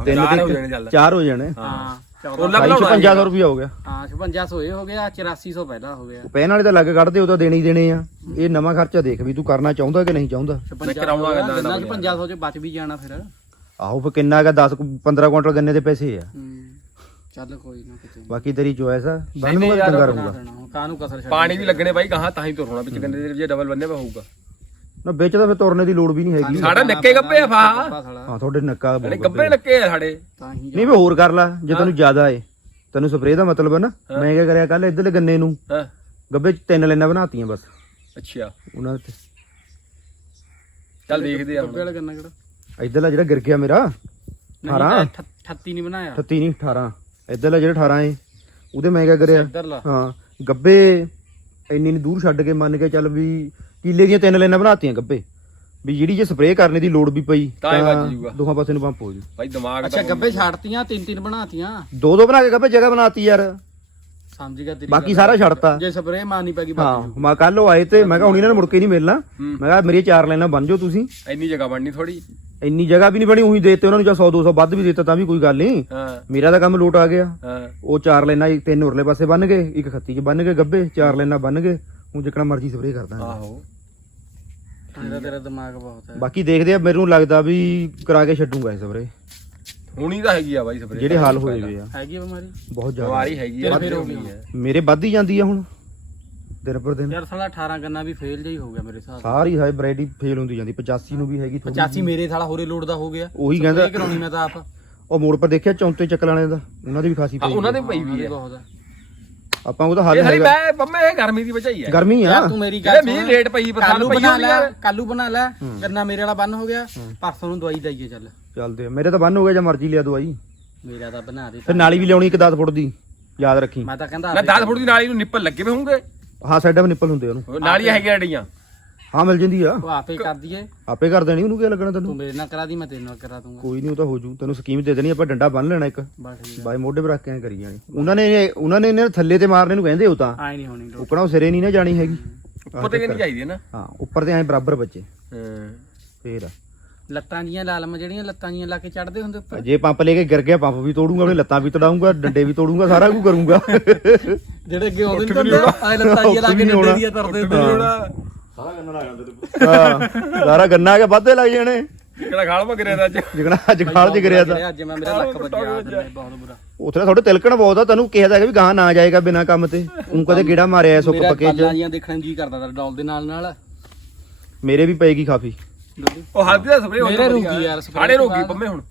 ਤਿੰਨ ਚਾਰ ਹੋ ਜਾਣੇ ਚੱਲ। ਚਾਰ ਹੋ ਜਾਣੇ। ਹਾਂ ਉਹਲਾ 5500 ਰੁਪਇਆ ਹੋ ਗਿਆ। ਹਾਂ 56 ਹੋਏ ਹੋ ਗਿਆ 8400 ਪਹਿਲਾਂ ਹੋ ਗਿਆ। ਪੈਨ ਵਾਲੇ ਤਾਂ ਲੱਗ ਕੱਢਦੇ ਉਹ ਤਾਂ ਦੇਣੇ ਹੀ ਦੇਣੇ ਆ। ਇਹ ਨਵਾਂ ਖਰਚਾ ਦੇਖ ਵੀ ਤੂੰ ਕਰਨਾ ਚਾਹੁੰਦਾ ਕਿ ਨਹੀਂ ਚਾਹੁੰਦਾ। 56 ਕਰਾਉਣਾ ਗੱਲਾਂ ਗੱਲਾਂ 5500 ਚ ਬਚ ਵੀ ਜਾਣਾ ਫਿਰ। ਆਹੋ ਫਿਰ ਕਿੰਨਾ ਹੈਗਾ 10 15 ਕੁਇੰਟਲ ਗੰਨੇ ਦੇ ਪੈਸੇ ਆ। ਹੂੰ ਚੱਲ ਕੋਈ ਨਾ ਕਿਤੇ ਬਾਕੀ ਤੇਰੀ ਚੋਇਸ ਆ ਨਹੀਂ ਬੰਨ ਨੂੰ ਯਾਰ, ਚੰਗਾ ਰਹੂਗਾ। ਕਾਹਨੂੰ ਕਸਰ ਛੱਡ ਪਾਣੀ ਵੀ ਲੱਗਣੇ ਬਾਈ ਗਾਹਾਂ ਤਾਂ ਹੀ ਤੁਰਨਾ ਵਿੱਚ ਗੰਨੇ ਦੇ ਜੇ ਡਬਲ ਬੰਨੇ ਵਾ ਹੋਊਗਾ। ਨਾ ਵਿੱਚ ਤਾਂ ਫਿਰ ਤੁਰਨੇ ਦੀ ਲੋੜ ਵੀ ਨਹੀਂ ਹੈਗੀ। ਸਾਡਾ ਨੱਕੇ ਗੱਪੇ ਆ ਫਾ ਹਾਂ ਤੁਹਾਡੇ ਨੱਕਾ ਜਿਹੜੇ ਬਹੁਤ ਗੱਪੇ ਨੱਕੇ ਆ ਸਾਡੇ। ਤਾਂ ਹੀ ਨਹੀਂ ਵੀ ਹੋਰ ਕਰ ਲਾ ਜੇ ਤੈਨੂੰ ਜ਼ਿਆਦਾ ਏ। ਤੈਨੂੰ ਸਪਰੇਅ ਦਾ ਮਤਲਬ ਹੈ ਨਾ ਮੈਂ ਕੀ ਕਰਿਆ ਕੱਲ ਇਧਰਲੇ ਗੰਨੇ ਨੂੰ ਹਾਂ। ਗੱਬੇ ਚ ਤਿੰਨ ਲਾਈਨਾਂ ਬਣਾਤੀਆਂ ਬਸ। ਅੱਛਾ। ਉਹਨਾਂ ਤੇ ਚੱਲ ਦੇਖਦੇ ਆ ਹੁਣ। ਵਾਲਾ ਗੰਨਾ ਕਿਹੜਾ? ਇਧਰਲਾ ਜਿਹੜਾ ਗਿਰ ਗਿਆ ਮੇਰਾ ਨਹੀਂ 18 ਤਾਂ 38 ਨਹੀਂ ਬਣਾਇਆ। 38 ਨਹੀਂ 18 ਇਧਰਲਾ ਜਿਹੜਾ 18 ਏ ਉਹਦੇ ਮੈਂ ਕੀ ਕਰਿਆ? ਹਾਂ ਗੱਬੇ ਇੰਨੀ ਨੀ ਦੂਰ ਛੱਡ ਕੇ ਮੰਨ ਕੇ ਚੱਲ ਵੀ ਕਿੱਲੇ ਦੀਆਂ ਤਿੰਨ ਲਾਈਨਾਂ ਬਣਾਤੀਆਂ ਗੱਬੇ। ਵੀ ਜਿਹੜੀ ਜੇ ਸਪਰੇਅ ਕਰਨ ਦੀ ਲੋੜ ਵੀ ਪਈ ਤਾਂ ਇਹ ਵੱਜ ਜੂਗਾ। ਦੋਹਾਂ ਪਾਸੇ ਨੂੰ ਪੰਪ ਹੋ ਜੂ। ਬਾਈ ਦਿਮਾਗ ਅੱਛਾ ਗੱਬੇ ਛੱਡਤੀਆਂ ਤਿੰਨ ਤਿੰਨ ਬਣਾਤੀਆਂ? ਦੋ ਦੋ ਬਣਾ ਕੇ ਗੱਬੇ ਜਗ੍ਹਾ ਬਣਾਤੀ ਯਾਰ। ਸਮਝ ਗਿਆ ਤੇਰੀ ਬਾਕੀ। ਸਾਰਾ ਛੱਡਤਾ। ਜੇ ਸਪਰੇਅ ਮਾਰਨੀ ਪੈਗੀ ਹਾਂ ਬਾਕੀ ਮੈਂ ਕੱਲ ਉਹ ਆਏ ਤੇ ਮੈਂ ਕਿਹਾ ਹੁਣ ਇਹਨਾਂ ਨੇ ਮੁੜ ਕੇ ਨਹੀਂ ਮਿਲਣਾ। ਹੂੰ। ਮੈਂ ਕਿਹਾ ਮੇਰੀ ਚਾਰ ਲਾਈਨਾਂ ਬਣ ਜਾਓ ਤੁਸੀਂ। ਇੰਨੀ ਜਗ੍ਹਾ ਬਣਨੀ ਥੋੜੀ ਇੰਨੀ ਜਗ੍ਹਾ ਵੀ ਨਹੀਂ ਬਣੀ ਉਹੀ ਦੇਤੇ ਉਹਨਾਂ ਨੂੰ ਜਾਂ 100 200 ਵੱਧ ਵੀ ਦਿੱਤਾ ਤਾਂ ਵੀ ਕੋਈ ਗੱਲ ਨਹੀਂ। ਹਾਂ। ਮੇਰਾ ਤਾਂ ਕੰਮ ਲੋਟ ਆ ਗਿਆ। ਹਾਂ। ਉਹ ਚਾਰ ਇੱਕ ਤਿੰਨ ਉਰਲੇ ਪਾਸੇ ਬੰਨ ਗਏ ਇੱਕ ਖੱਤੀ 'ਚ ਬੰਨ ਗਏ ਗੱਬੇ ਚਾਰ ਲਾਈਨਾਂ ਬੰਨ ਗਏ। ਹੁਣ ਜਿੱਕਣਾ ਮਰਜ਼ੀ ਸਪਰੇਅ ਕਰਦਾ ਆਹੋ। ਇਹਦਾ ਤੇਰਾ ਦਿਮਾਗ ਬਹੁਤ ਹੈ। ਬਾਕੀ ਦੇਖਦੇ ਆ ਮੈਨੂੰ ਲੱਗਦਾ ਵੀ ਕਰਾ ਕੇ ਛੱਡੂਗਾ ਇਹ ਸਪਰੇਅ ਹੁਣੀ ਤਾਂ ਹੈਗੀ ਆ ਬਾਈ ਸਪਰੇ ਜਿਹੜੇ ਹਾਲ ਹੋਏ ਵੇ ਆ। ਹੈਗੀ ਆ ਬਿਮਾਰੀ? ਬਹੁਤ ਜ਼ਿਆਦਾ। ਬਿਮਾਰੀ ਹੈਗੀ ਤੇਰਾ ਆ ਫੇਰ ਹੋ। ਆ। ਮੇਰੇ ਵੱਧ ਹੀ ਜਾਂਦੀ ਆ ਹੁਣ। ਦਿਨ ਪਰ ਦਿਨ। ਯਾਰ ਸਾਲਾ 18 ਗੰਨਾ ਵੀ ਫੇਲ ਜਿਹਾ ਹੀ ਹੋ ਗਿਆ ਮੇਰੇ ਹਿਸਾਬ ਸਾਰੀ ਹਾਈ ਵੈਰਾਈਟੀ ਫੇਲ ਹੁੰਦੀ ਜਾਂਦੀ 85 ਨੂੰ ਵੀ ਹੈਗੀ ਥੋੜ੍ਹੀ। 85 ਮੇਰੇ ਸਾਲਾ ਹੋਰੇ ਲੋਡ ਦਾ ਹੋ ਗਿਆ। ਉਹੀ ਕਹਿੰਦਾ ਇਹ ਕਰਾਉਣੀ ਮੈਂ ਤਾਂ ਆਪ। ਉਹ ਮੋੜ ਪਰ ਦੇਖਿਆ ਚੌਂਤੇ ਚੱਕਲ ਵਾਲਿਆਂ ਦਾ ਉਹਨਾਂ ਦੀ ਵੀ ਖਾਸੀ ਹਾਂ ਪਈ ਉਹਨਾਂ ਦੇ ਪਈ ਵੀ ਬਹੁਤ ਆ। ਆਪਾਂ ਉਹਦਾ ਹੱਲ ਇਹ ਹਰੀ ਹੈਗਾ। ਮੈਂ ਪੰਮੇ ਇਹ ਗਰਮੀ ਦੀ ਵਜਾਈ ਆ ਗਰਮੀ ਆ। ਯਾਰ ਤੂੰ ਮੇਰੀ ਜਿਹੜੇ ਗੱਲ ਮੀਂਹ ਸੁਣ। ਲੇਟ ਪਈ ਬਰਸਾਤ ਕੱਲੂ ਪਈ ਬਣਾ ਲੈ ਯਾਰ ਕੱਲੂ ਬਣਾ ਲੈ ਗੰਨਾ ਮੇਰੇ ਵਾਲਾ ਬੰਨ ਹੋ ਗਿਆ ਪਰਸੋਂ ਨੂੰ ਦਵਾਈ ਦਈਏ ਚੱਲ। ਚੱਲਦੇ ਆ। ਮੇਰੇ ਤਾਂ ਬੰਨ ਹੋ ਗਿਆ ਜਾਂ ਮਰਜ਼ੀ ਲਿਆ ਦਵਾਈ। ਮੇਰਾ ਤਾਂ ਬਣਾ ਦੇ ਫਿਰ ਨਾਲੀ ਵੀ ਲਿਆਉਣੀ ਇੱਕ 10 ਫੁੱਟ ਦੀ ਯਾਦ ਰੱਖੀ। ਮੈਂ ਤਾਂ ਕਹਿੰਦਾ ਨਾ 10 ਫੁੱਟ ਦੀ ਨਾਲੀ ਨੂੰ ਨਿੱਪਲ ਲੱਗੇ ਹੋਣਗੇ ਹਾਂ ਸਾਈਡਾਂ 'ਤੇ ਨਿੱਪਲ ਹੁੰਦੇ ਉਹਨੂੰ। ਉਹ ਨਾਲੀਆਂ ਹੈਗੀਆਂ ਡੜੀਆਂ ਹਾਂ ਮਿਲ ਜਾਂਦੀ ਆ। ਉਹ ਆਪੇ ਕਰ ਦਈਏ। ਆਪੇ ਕਰ ਦੇਣੀ ਉਹਨੂੰ ਕੀ ਲੱਗਣਾ ਤੂੰ ਤੈਨੂੰ ਮੇਰੇ ਨਾਲ ਕਰਾ ਦੀ ਮੈਂ ਤੇਰੇ ਨਾਲ ਕਰਾ ਦੂੰਗਾ। ਕੋਈ ਨਹੀਂ ਉਹ ਤਾਂ ਹੋ ਜੂ। ਤੈਨੂੰ ਸਕੀਮ ਦੇ ਦੇਣੀ ਆਪਾਂ ਡੰਡਾ ਬੰਨ ਲੈਣਾ ਇੱਕ। ਬਸ ਠੀਕ ਬਾਈ ਮੋਢੇ 'ਤੇ ਰੱਖ ਕੇ ਐਂ ਕਰੀ ਜਾਣੀ। ਉਹਨਾਂ ਨੇ ਉਹਨਾਂ ਨੇ ਇਹਨੇ ਥੱਲੇ ਤੇ ਮਾਰਨੇ ਨੂੰ ਕਹਿੰਦੇ ਹੋ ਤਾਂ। ਆਏ ਨਹੀਂ ਹੋਣੀ ਲੋੜ। ਉਕਣਾ ਉਹ ਸਿਰੇ ਨਹੀਂ ਨਾ ਜਾਣੀ ਹੈਗੀ। ਉੱਪਰ ਤੇ ਨਹੀਂ ਚਾਹੀਦੀ ਨਾ? ਹਾਂ ਉੱਪਰ ਤੇ ਐਂ ਬਰਾਬਰ ਬੱਚੇ। ਹਾਂ। ਫੇਰ ਆ। ਲੱਤਾਂ ਜੀਆਂ ਲਾਲਮ ਜਿਹੜੀਆਂ ਲੱਤਾਂ ਜੀਆਂ ਲਾ ਕੇ ਚੜਦੇ ਹੁੰਦੇ ਉੱਪਰ? ਜੇ ਪੰਪ ਲੈ ਕੇ ਗਿਰ ਗਿਆ ਪੰਪ ਵੀ ਤੋੜੂੰਗਾ ਉਹਨੇ ਲੱਤਾਂ ਵੀ ਤੜਾਉਂਗਾ ਡੰਡੇ ਵੀ ਤੋੜੂੰਗਾ ਸਾਰਾ ਕੁਝ ਕਰੂੰਗਾ। ਜਿਹੜੇ ਅੱਗੇ ਆਉਂਦੇ ਨਹੀਂ ਹੁੰਦੇ ਆਏ ਲੱਤਾਂ ਜੀਆਂ ਲਾ ਕੇ ਡੰਡੇ ਦੀਆਂ ਤਰਦੇ ਹੁੰਦੇ ਹਾਂ ਸਾਰਾ ਗੰਨਾ ਆ ਕੇ ਵਾਧੇ ਲੱਗ ਜਾਣੇ। ਕਿਹੜਾ ਖਾਲ ਮਗਰੇ ਦਾ ਅੱਜ। ਜਿਗਣਾ ਅੱਜ ਖਾਲ ਚ ਗਿਰਿਆ ਤਾਂ। ਅੱਜ ਮੈਂ ਮੇਰਾ ਲੱਕ ਵੱਜਿਆ ਬਹੁਤ ਬੁਰਾ। ਉੱਥੇ ਤੁਹਾਡੇ ਤਿਲਕਣ ਬਹੁਤ ਆ ਤੈਨੂੰ ਕਿਹਾ ਤਾਂ ਹੈਗਾ ਵੀ ਗਾਂ ਨਾ ਜਾਏਗਾ ਬਿਨਾ ਕੰਮ ਤੇ। ਉਹ ਕਦੇ ਗੇੜਾ ਮਾਰਿਆ ਸੁੱਕ ਪੱਕੇ ਚ? ਦੇਖਣ ਜੀ ਕਰਦਾ ਤਾ ਡੌਲ ਦੇ ਨਾਲ ਨਾਲ। ਮੇਰੇ ਵੀ ਪਏਗੀ ਕਾਫੀ। ਉਹ ਹਲਦੀ ਦਾ ਸਪਰੇ ਮੇਰੇ ਰੋਗੀ ਯਾਰ ਸਾਡੇ ਰੋਗੀ। ਪੰਮੇ ਹੁਣ।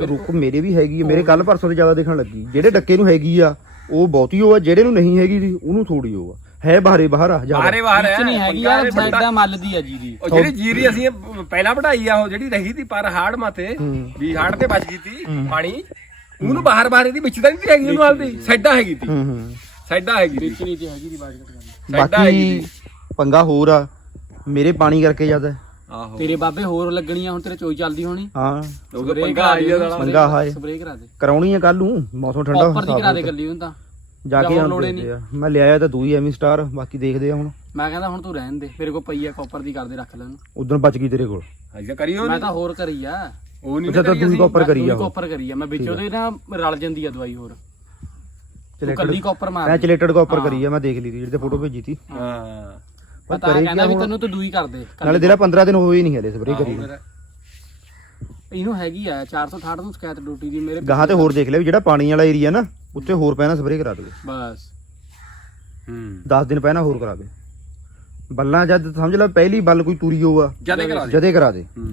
ਰੁਕ ਮੇਰੇ ਵੀ ਹੈਗੀ ਆ, ਮੇਰੇ ਕੱਲ ਪਰਸੋਂ ਤੇ ਜ਼ਿਆਦਾ ਦਿਖਣ ਲੱਗੀ। ਜਿਹੜੇ ਡੱਕੇ ਨੂੰ ਹੈਗੀ ਆ ਉਹ ਬਹੁਤੀ ਉਹ ਆ ਜਿਹੜੇ ਨੂੰ ਨਹੀਂ ਹੈਗੀ ਦੀ ਉਹਨੂੰ ਥੋੜੀ ਉਹ ਆ। ਹੈ ਬਾਹਰੇ ਬਾਹਰ ਆ ਜ਼ਿਆਦਾ। ਬਾਰੇ ਬਾਹਰ ਹੈ ਨਹੀਂ ਹੈਗੀ ਯਾਰ ਸਾਈਡਾਂ ਮੱਲ ਦੀ ਆ ਜੀ ਦੀ ਉਹ ਜਿਹੜੀ ਜੀਰੀ ਅਸੀਂ ਪਹਿਲਾਂ ਵਢਾਈ ਆ ਉਹ ਜਿਹੜੀ ਰਹੀ ਤੀ ਪਰ ਹਾੜ ਮਾਤੇ ਵੀ ਹਾੜ ਤੇ ਬਚ ਗਈ ਤੀ ਪਾਣੀ ਉਹਨੂੰ ਬਾਹਰ ਬਾਹਰ ਇਹਦੀ ਵਿੱਚ ਤਾਂ ਨਹੀਂ ਹੈਗੀ ਉਹਨੂੰ ਹਾਲਦੀ ਸਾਈਡਾਂ ਹੈਗੀ ਤੀ ਸਾਈਡਾਂ ਹੈਗੀ ਤੀ ਵਿੱਚ ਨਹੀਂ ਤੇ ਹੈਗੀ ਦੀ ਬਾਜ ਬਾਕੀ ਪੰਗਾ ਹੋਰ ਆ। ਮੇਰੇ ਪਾਣੀ ਕਰਕੇ ਜ਼ਿਆਦਾ। ਹੈ। ਆਹੋ। ਤੇਰੇ ਬਾਬੇ ਹੋਰ ਲੱਗਣੀਆਂ ਹੁਣ ਤੇਰੇ ਚੋਈ ਚੱਲਦੀ ਹੋਣੀ। ਹਾਂ। ਉਹ ਪੰਗਾ ਆਈ ਪੰਗਾ ਹਾਏ। ਸਪਰੇਅ ਕਰਾ ਦੇ। ਕਰਾਉਣੀ ਹੈ ਕੱਲ ਨੂੰ ਮੌਸਮ ਠੰਡਾ ਉੱਪਰ ਦੀ ਕਰਾ ਦੇ ਗੱਲੀ ਹੁਣ ਤਾਂ। ਜਾ ਕੇ ਜਾਂ ਲੋੜੇ ਆਉਂਦੇ ਆ। ਮੈਂ ਲਿਆਇਆ ਤਾਂ ਦੂਈ ਐਮੀ ਸਟਾਰ ਬਾਕੀ ਦੇਖਦੇ ਆ ਹੁਣ। ਮੈਂ ਕਹਿੰਦਾ ਹੁਣ ਤੂੰ ਰਹਿਣ ਦੇ ਮੇਰੇ ਕੋਲ ਪਈ ਆ ਕਾਪਰ ਦੀ ਕਰਦੇ ਰੱਖ ਲੈ ਉਹਨੂੰ ਉਦੋਂ ਬਚ ਗਈ ਤੇਰੇ ਕੋਲ। ਅਜਾ ਕਰੀਓ ਮੈਂ ਤਾਂ ਹੋਰ ਕਰੀ ਆ। ਉਹ ਨਹੀਂ ਅੱਛਾ ਤਾਂ ਤੂੰ ਕਾਪਰ ਕਰੀ ਆ ਤੂੰ ਕਾਪਰ ਕਰੀ ਆ। ਮੈਂ ਵਿੱਚ ਉਹਦੇ ਨਾ ਰਲ ਜਾਂਦੀ ਆ ਦਵਾਈ ਹੋਰ। ਤੂੰ ਚਲੇਟਡ ਕੱਲੀ ਕਾਪਰ ਮਾਰ ਮੈਂ ਚਲੇਟਡ ਕਾਪਰ ਕਰੀ ਆ ਮੈਂ ਦੇਖ ਲਈ ਤੀ ਜਿਹੜੀ ਤੇ ਫੋਟੋ ਭੇਜੀ ਤੀ ਹਾਂ। ਮੈਂ ਤਾਂ ਕਹਿੰਦਾ ਵੀ ਤੈਨੂੰ ਤੂੰ ਦੂਈ ਕਰ ਦੇ ਨਾਲੇ ਤੇਰਾ 15 ਦਿਨ ਹੋਏ ਨਹੀਂ ਹਲੇ ਸਪਰੇ ਕਰੀ ਨੂੰ। ਇਹਨੂੰ ਹੈਗੀ ਆ 468 ਨੂੰ ਸ਼ਿਕਾਇਤ ਡਿਊਟੀ ਦੀ ਮੇਰੇ ਗਾਹਾਂ ਤੇ ਹੋਰ ਦੇਖ ਲੈ ਵੀ ਜਿਹੜਾ ਪਾਣੀ ਵਾਲਾ ਏਰੀਆ ਨਾ ਉੱਥੇ ਹੋਰ ਪੈਣਾ ਸਪਰੇ ਕਰਾ ਦੇਵੇ। ਬਸ। ਹੂੰ। 10 ਦਿਨ ਪਹਿਲਾਂ ਹੋਰ ਕਰਾਵੇ ਬੱਲਾਂ ਜਦ ਸਮਝ ਲੈ ਪਹਿਲੀ ਬੱਲ ਕੋਈ ਤੁਰੀ ਹੋਆ ਜਦੇ ਕਰਾ ਦੇ। ਜਦੇ ਕਰਾ ਦੇ। ਹੂੰ।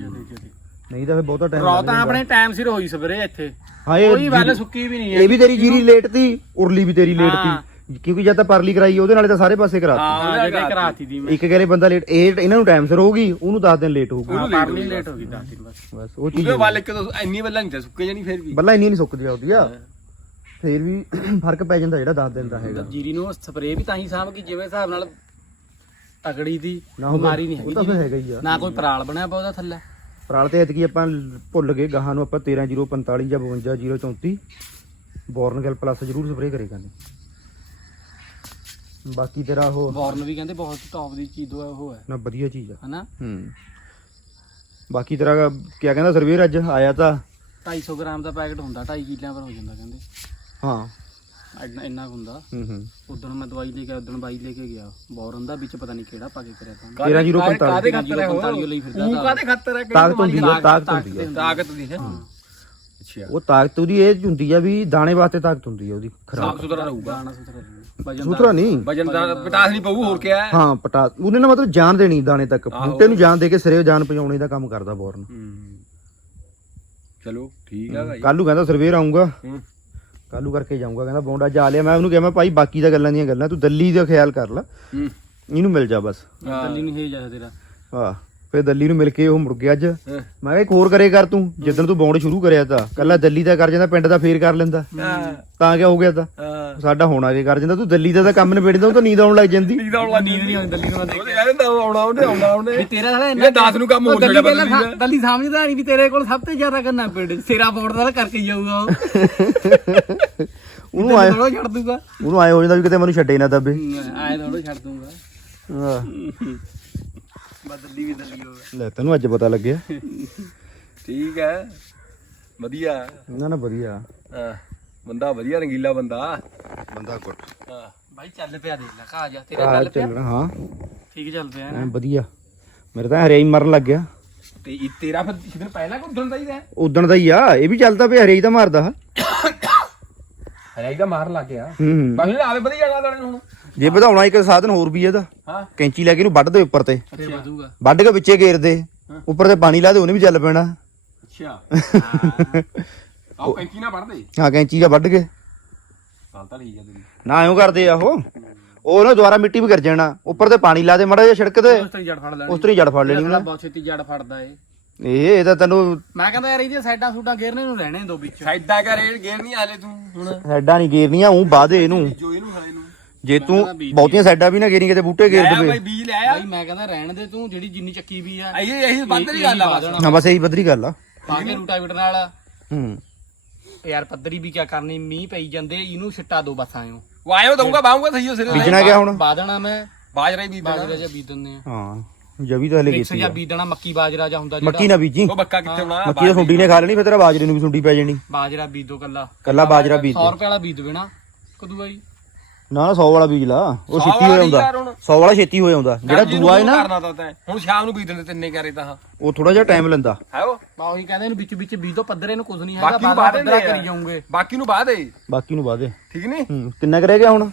ਨਹੀਂ ਤਾਂ ਫਿਰ ਬਹੁਤਾ ਟਾਈਮ ਰੌ ਤਾਂ ਆਪਣੇ ਟਾਈਮ ਸਿਰ ਹੋਈ ਸਵੇਰੇ ਇੱਥੇ। ਹਾਂ ਇਹ ਕੋਈ ਵੱਲ ਸੁੱਕੀ ਵੀ ਨਹੀਂ ਹੈ ਇਹ ਵੀ ਤੇਰੀ ਜੀਰੀ ਲੇਟ ਤੀ ਉਰਲੀ ਵੀ ਤੇਰੀ ਲੇਟ ਤੀ। ਕਿਉਂਕਿ ਜਦ ਤਾਂ ਪਰਲੀ ਕਰਾਈ ਉਹਦੇ ਨਾਲੇ ਤਾਂ ਸਾਰੇ ਪਾਸੇ ਕਰਾਤੀ। ਹਾਂ ਜਿਹੜੇ ਕਰਾਤੀ ਦੀ ਮੈਂ। ਇੱਕ ਕਹਿੰਦੇ ਬੰਦਾ ਲੇਟ ਇਹ ਇਹਨਾਂ ਨੂੰ ਟਾਈਮ ਸਿਰ ਹੋਊਗੀ ਉਹਨੂੰ 10 ਦਿਨ ਲੇਟ ਹੋਊਗੀ। ਪਰਲੀ ਲੇਟ ਹੋ ਗਈ 10 ਦਿਨ ਬਸ। ਬਸ ਉਹ ਚੀਜ਼ ਉਹਦੇ ਵੱਲ ਇੱਕ ਤਾਂ ਇੰਨੀ ਵੱਲਾਂ ਨਹੀਂ ਤੇ ਸੁੱਕੇ ਜਾਣੀ ਫੇਰ ਵੀ। ਬੱਲਾ ਇੰਨੀ ਨਹੀਂ ਸੁੱਕਦੀ ਆਉਂਦੀ ਆ ਫੇਰ ਵੀ ਫ਼ਰਕ ਪੈ ਜਾਂਦਾ ਜਿਹੜਾ 10 ਦਿਨ ਦਾ ਹੈਗਾ। ਜੀਰੀ ਨੂੰ ਸਪਰੇਅ ਵੀ ਤਾਂ ਹੀ ਸਾਂਭ ਕਿ ਜਿਵੇਂ ਹਿਸਾਬ ਨਾਲ ਤਗੜੀ ਦੀ ਉਹ- ਬਿਮਾਰੀ ਨਹੀਂ ਉਹ ਹੈਗੀ ਤਾਂ ਫਿਰ ਹੈਗਾ ਹੀ ਆ। ਨਾ ਕੋਈ ਪਰਾਲ ਬਣਿਆ ਪਾ ਉਹਦਾ ਥੱਲੇ। ਪਰਾਲ ਤੇ ਐਤਕੀ ਆਪਾਂ ਭੁੱਲ ਗਏ ਗਾਹਾਂ ਨੂੰ ਆਪਾਂ 13045 ਜਾਂ 52034 ਬੋਰਨਗਲ ਪਲੱਸ ਜ਼ਰੂਰ ਸਪਰੇਅ ਕਰੇ ਕਰਨੀ। ਬਾਕੀ ਤੇਰਾ ਉਹ ਬੌਰਨ ਵੀ ਕਹਿੰਦੇ ਬਹੁਤ ਟੌਪ ਦੀ ਚੀਜ਼ ਉਹ ਉਹ ਹੈ। ਨਾ ਵਧੀਆ ਚੀਜ਼ ਆ। ਹਨਾ? ਹੂੰ। ਬਾਕੀ ਤੇਰਾ ਕੀ ਕਹਿੰਦਾ ਸਰਵੇਰ ਅੱਜ ਆਇਆ ਤਾਂ? 250 ਗ੍ਰਾਮ ਦਾ ਪੈਕਟ ਹੁੰਦਾ 2.5 ਕਿੱਲਿਆਂ ਪਰ ਹੋ ਜਾਂਦਾ ਕਹਿੰਦੇ। ਹਾਂ। ਇੰਨਾ ਹੁੰਦਾ। ਹੂੰ ਹੂੰ। ਉਦੋਂ ਮੈਂ ਦਵਾਈ ਲੈ ਕੇ ਉਦੋਂ ਬਾਈ ਲੈ ਕੇ ਗਿਆ। ਬੋਰਨ ਦਾ ਵਿੱਚ ਪਤਾ ਨਹੀਂ ਕਿਹੜਾ ਪਾ ਕੇ ਕਰਿਆ ਤਾਂ। ਤੇਰਾ ਜ਼ੀਰੋ ਕਾਹਦੇ ਪੰਤਾਲੀ ਖਾਤਰ ਹੈ ਉਹ? 45 ਲਈ ਫਿਰਦਾ ਉਹ ਤਾਂ। ਕਾਹਦੇ ਖਾਤਰ ਹੈ ਤਾਕਤ ਹੁੰਦੀ ਆ ਤਾਕਤ ਹੁੰਦੀ ਆ ਤਾਕਤ ਦੀ ਹੈ। ਅੱਛਾ। ਉਹ ਤਾਕਤ ਉਹਦੀ ਇਹ 'ਚ ਹੁੰਦੀ ਆ ਵੀ ਦਾਣੇ ਵਾਸਤੇ ਤਾਕਤ ਹੁੰਦੀ ਆ ਉਹਦੀ ਖਰਾਬ। ਸਾਫ਼ ਸੁਥਰਾ ਰਹੂਗਾ। ਦਾਣਾ ਸੁਥਰਾ ਰਹਿਣਾ। ਵਜਨ ਸੂਤਰਾ ਨਹੀਂ। ਵਜਨ ਦਾ ਪਟਾਸ ਨਹੀਂ ਪਊ ਹੋਰ ਕਿਆ ਹੈ? ਹਾਂ ਪਟਾ ਉਹਨੇ ਨਾ ਮਤਲਬ ਜਾਨ ਦੇਣੀ ਦਾਣੇ ਤੱਕ। ਬੂਟੇ ਨੂੰ ਜਾਨ ਦੇ ਕੇ ਸਿਰੇ ਜਾਨ ਪਹੁੰਚਾਉਣੇ ਦਾ ਕੰਮ ਕਰਦਾ ਬੋਰਨ। ਹੂੰ। ਚਲੋ ਠੀਕ ਹੈ ਭਾਈ। ਕੱਲੂ ਕਹਿੰਦਾ ਸਰਵੇਰ ਆਉਂਗਾ ਹੂੰ। ਕੱਲੂ ਕਰਕੇ ਜਾਊਂਗਾ ਕਹਿੰਦਾ ਬੌਂਡਾ ਜਾ ਲਿਆ। ਮੈਂ ਉਹਨੂੰ ਕਿਹਾ ਮੈਂ ਭਾਈ ਬਾਕੀ ਦਾ ਗੱਲਾਂ ਦੀਆਂ ਗੱਲਾਂ ਤੂੰ ਦੱਲੀ ਦਾ ਖਿਆਲ ਕਰ ਲੈ। ਹੂੰ। ਇਹਨੂੰ ਮਿਲ ਜਾ ਬਸ। ਦਿੱਲੀ ਨਹੀਂ ਹੈ ਜਾ ਤੇਰਾ। ਹਾਂ। ਫੇਰ ਦੱਲੀ ਨੂੰ ਮਿਲ ਕੇ ਉਹ ਮੁੜ ਗਿਆ ਅੱਜ। ਮੈਂ ਕਿਹਾ ਇੱਕ ਹੋਰ ਕਰੇ ਕਰ ਤੂੰ ਜਿੱਦਣ ਤੂੰ ਬੌਂਡ ਸ਼ੁਰੂ ਕਰਿਆ ਤਾਂ। ਕੱਲਾ ਦੱਲੀ ਦਾ ਕਰ ਜਾਂਦਾ ਪਿੰਡ ਦਾ ਫੇਰ ਕਰ ਲੈਂਦਾ। ਤਾਂ ਕਿਆ ਹੋ ਗਿਆ ਤਾਂ? ਸਾਡਾ ਹੋਣਾ ਕੇ ਕਰ ਜਾਂਦਾ? ਤੂੰ ਦੱਲੀ ਦਾ ਤਾਂ ਕੰਮ ਨਿਬੇੜਦਾ ਉਹ ਤਾਂ ਨੀਂਦ ਆਉਣ ਲੱਗ ਜਾਂਦੀ। ਨੀਂਦ ਆਉਣ ਲੱਗੀ ਨੀਂਦ ਨਹੀਂ ਆਉਂਦੀ ਦਿੱਲੀ ਨੂੰ ਦੇਖ ਕਹਿੰਦਾ ਆਉਣਾ ਉਹਨੇ ਆਉਣਾ ਉਹਨੇ। ਵੀ ਤੇਰਾ ਸਾਲਾ ਇਹਨੇ 10 ਨੂੰ ਕੰਮ ਹੋ ਦਿੱਲੀ ਜਾਣਾ ਪਹਿਲਾਂ ਦਿੱਲੀ ਸਮਝਦਾ ਨਹੀਂ ਵੀ ਤੇਰੇ ਕੋਲ ਸਭ ਤੋਂ ਜ਼ਿਆਦਾ ਕਰਨਾ ਪਿੰਡ। ਸਿਰਾ ਪਾਉਣ ਦਾ ਕਰਕੇ ਹੀ ਜਾਊਗਾ ਉਹ। ਉਹਨੂੰ ਆਏ ਥੋੜਾ ਛੱਡ ਦੂਗਾ ਉਹਨੂੰ ਆਏ ਹੋ ਜਾਂਦਾ ਵੀ ਕਿਤੇ ਮੈਨੂੰ ਛੱਡੇ ਨਾ ਦੱਬੇ। ਆਏ ਥੋੜਾ ਛੱਡ ਦੂੰਗਾ ਬਦਲੀ ਵੀ ਦਿੱਲੀ ਹੋਵੇ। ਲੈ ਤੈਨੂੰ ਅੱਜ ਪਤਾ ਲੱਗਿਆ। ਠੀਕ ਹੈ। ਵਧੀਆ। ਨਾ ਨਾ ਵਧੀਆ। ਹਾਂ ਬੰਦਾ ਵਧੀਆ ਰੰਗੀਲਾ ਬੰਦਾ। ਬੰਦਾ ਕੁੱਟ ਹਾਂ ਬਾਈ ਚੱਲ ਪਿਆ ਦੇਖ ਲੈ ਕਾ ਜਾ ਤੇਰਾ ਚੱਲ ਪਿਆ? ਚੱਲਣਾ ਹਾਂ। ਠੀਕ ਚੱਲ ਪਿਆ। ਐਂ ਵਧੀਆ। ਮੇਰੇ ਤਾਂ ਹਰਿਆਈ ਮਰਨ ਲੱਗ ਗਿਆ। ਤੇ ਇਹ ਤੇਰਾ ਫਿਰ ਦਿਨ ਪਹਿਲਾਂ ਕੋਈ ਦਿਨ ਚਾਹੀਦਾ ਉਦਣ ਦਾ ਹੀ ਆ। ਇਹ ਵੀ ਚੱਲਦਾ ਪਿਆ ਹਰਿਆਈ ਤਾਂ ਮਾਰਦਾ। ਹਰੇਕ ਦਾ ਮਾਰ ਲੱਗ ਗਿਆ। ਹੂੰ ਹੂੰ। ਬਾਕੀ ਆਵੇ ਵਧੀਆ ਜਗ੍ਹਾ ਹੁਣ। ਜੇ ਵਧਾਉਣਾ ਇੱਕ ਸਾਧਨ ਹੋਰ ਵੀ ਇਹਦਾ ਹਾਂ। ਕੈਂਚੀ ਲੈ ਕੇ ਇਹਨੂੰ ਵੱਢ ਦੇ ਉੱਪਰ ਤੇ। ਫਿਰ ਵਧੂਗਾ। ਵੱਢ ਕੇ ਵਿੱਚੇ ਘੇਰ ਦੇ। ਉੱਪਰ ਤੇ ਪਾਣੀ ਲਾ ਦੇ ਉਹਨੇ ਵੀ ਚੱਲ ਪੈਣਾ। ਅੱਛਾ। ਆਹ ਕੈਂਚੀ ਨਾ ਪੜਦੇ ਹਾਂ ਕੈਂਚੀ ਦਾ ਵੱਢ ਕੇ। ਗੱਲ ਤਾਂ ਠੀਕ ਹੈ ਤੇਰੀ। ਨਾ ਐਂ ਕਰਦੇ ਆ ਉਹ। ਉਹ ਨਾ ਦੁਬਾਰਾ ਮਿੱਟੀ ਵੀ ਕਰ ਜਾਣਾ। ਉੱਪਰ ਤੇ ਪਾਣੀ ਲਾ ਦੇ ਮੜਾ ਜਿਹਾ ਛਿੜਕ ਦੇ। ਉਸ ਤੋਂ ਜੜ ਫੜ ਲੈਣੀ। ਉਸ ਤਰੀ ਜੜ ਫੜ ਲੈਣੀ ਜਿਹੜਾ ਉਹਨੇ ਬਹੁਤ ਛੇਤੀ ਜੜ ਫੜਦਾ ਏ। ਇਹ ਇਹ ਤਾਂ ਤੈਨੂੰ ਮੈਂ ਕਹਿੰਦਾ ਯਾਰ ਇਹਦੀਆਂ ਸਾਈਡਾਂ ਸੂਡਾਂ ਗੇਰਨੇ ਨੂੰ ਰਹਿਣੇ ਦੋ ਵਿੱਚ। ਸਾਈਡਾਂ ਕਾ ਰੇਡ ਗੇਰ ਨਹੀਂ ਹਾਲੇ ਤੂੰ ਹੁਣ। ਸਾਈਡਾਂ ਨਹੀਂ ਗੇਰਨੀਆਂ ਉਹ ਬਾਦੇ ਇਹਨੂੰ। ਜੋ ਇਹਨੂੰ ਹਾਲੇ ਨੂੰ। ਜੇ ਤੂੰ ਬਹੁਤੀਆਂ ਸਾਈਡਾਂ ਵੀ ਨਾ ਗੇਰੀ ਕਿਤੇ ਬੂਟੇ ਗੇਰ ਦੇਵੇ। ਭਾਈ ਬੀਜ ਲੈ ਆ ਬਾਈ ਮੈਂ ਕਹਿੰਦਾ ਰਹਿਣ ਦੇ ਤੂੰ ਜਿਹੜੀ ਜਿੰਨੀ ਚੱਕੀ ਵੀ ਆ। ਇਹ ਇਹ ਬੰਦ ਨਹੀਂ ਗੱਲ ਆ ਬਸ। ਹਾਂ ਬਸ ਇਹੀ ਵਧਰੀ ਗੱਲ ਆ। ਪਾ ਕੇ ਰੂਟਾ ਬਿਟ ਨਾਲ ਹੂੰ। ਯਾਰ ਪੱਧਰੀ ਵੀ ਕਿਆ ਕਰਨੀ ਮੀਂਹ ਪਈ ਜਾਂਦੇ ਇਹਨੂੰ ਛਿੱਟਾ ਦੋ ਬਸ ਆਇਓ ਵਾਇਓ ਦਊਂਗਾ ਬਾਉਂਗਾ ਸਹੀ ਹੋ ਸਿਰੇ ਬੀਜਣਾ ਕਿਆ ਹੁਣ? ਬਾਦਣਾ ਮੈਂ। ਬਾਜਰਾ ਹੀ ਬੀਜ ਬਾਜਰਾ ਦੇਣਾ ਜਿਹਾ ਬੀਜ ਦਿੰਦੇ ਆ। ਹਾਂ ਜਵੀ ਤਾਂ ਹਲੇ ਕੀਤੀ ਆ। ਬੀਜਣਾ ਮੱਕੀ ਬਾਜਰਾ ਜਾਂ ਹੁੰਦਾ ਮੱਕੀ ਨਾ ਬੀਜੀ। ਉਹ ਬੱਕਾ ਕਿੱਥੇ ਹੋਣਾ? ਮੱਕੀ ਤਾਂ ਸੁੰਡੀ ਨੇ ਖਾ ਲੈਣੀ ਫਿਰ ਤੇਰਾ ਬਾਜਰੇ ਨੂੰ ਵੀ ਸੁੰਡੀ ਪੈ ਜਾਣੀ। ਬਾਜਰਾ ਬੀਜ ਦੋ ਕੱਲਾ। ਕੱਲਾ ਬਾਜਰਾ ਬੀਜ 100 ਰੁਪਏ ਵਾਲਾ ਬੀਜ ਨਾ ਕਦੂ ਬਾਈ ਨਾ ਨਾ 100 ਵਾਲਾ ਬੀਜ ਲਾ ਉਹ ਸੌ ਛੇਤੀ ਹੋ ਵਾਲਾ ਜਾਂਦਾ। ਯਾਰ ਹੁਣ। 100 ਵਾਲਾ ਛੇਤੀ ਹੋ ਜਾਂਦਾ ਜਿਹੜਾ ਦੂਆ ਹੈ ਨਾ। ਕਰਨਾ ਤਾਂ ਤੈਂ। ਹੁਣ ਸ਼ਾਮ ਨੂੰ ਬੀਜ ਦਿੰਦੇ ਤਿੰਨੇ ਕਰੇ ਤਾਂ। ਉਹ ਥੋੜਾ ਜਿਹਾ ਟਾਈਮ ਲੈਂਦਾ। ਹੈ ਉਹ? ਬਾ ਉਹੀ ਕਹਿੰਦੇ ਇਹਨੂੰ ਵਿੱਚ ਵਿੱਚ ਬੀਜ ਦੋ ਪੱਧਰੇ ਨੂੰ ਕੁਝ ਨਹੀਂ ਹੈਗਾ ਬਾਕੀ ਨੂੰ ਬਾਅਦ ਪੱਧਰਾ ਦਿੰਦੇ ਕਰੀ ਜਾਉਂਗੇ ਬਾਕੀ ਨੂੰ ਬਾਅਦ ਦੇ। ਬਾਕੀ ਨੂੰ ਵਾਦੇ ਠੀਕ ਨਹੀਂ? ਹੂੰ ਕਿੰਨਾ ਕੁ ਰਹਿ ਗਿਆ ਹੁਣ?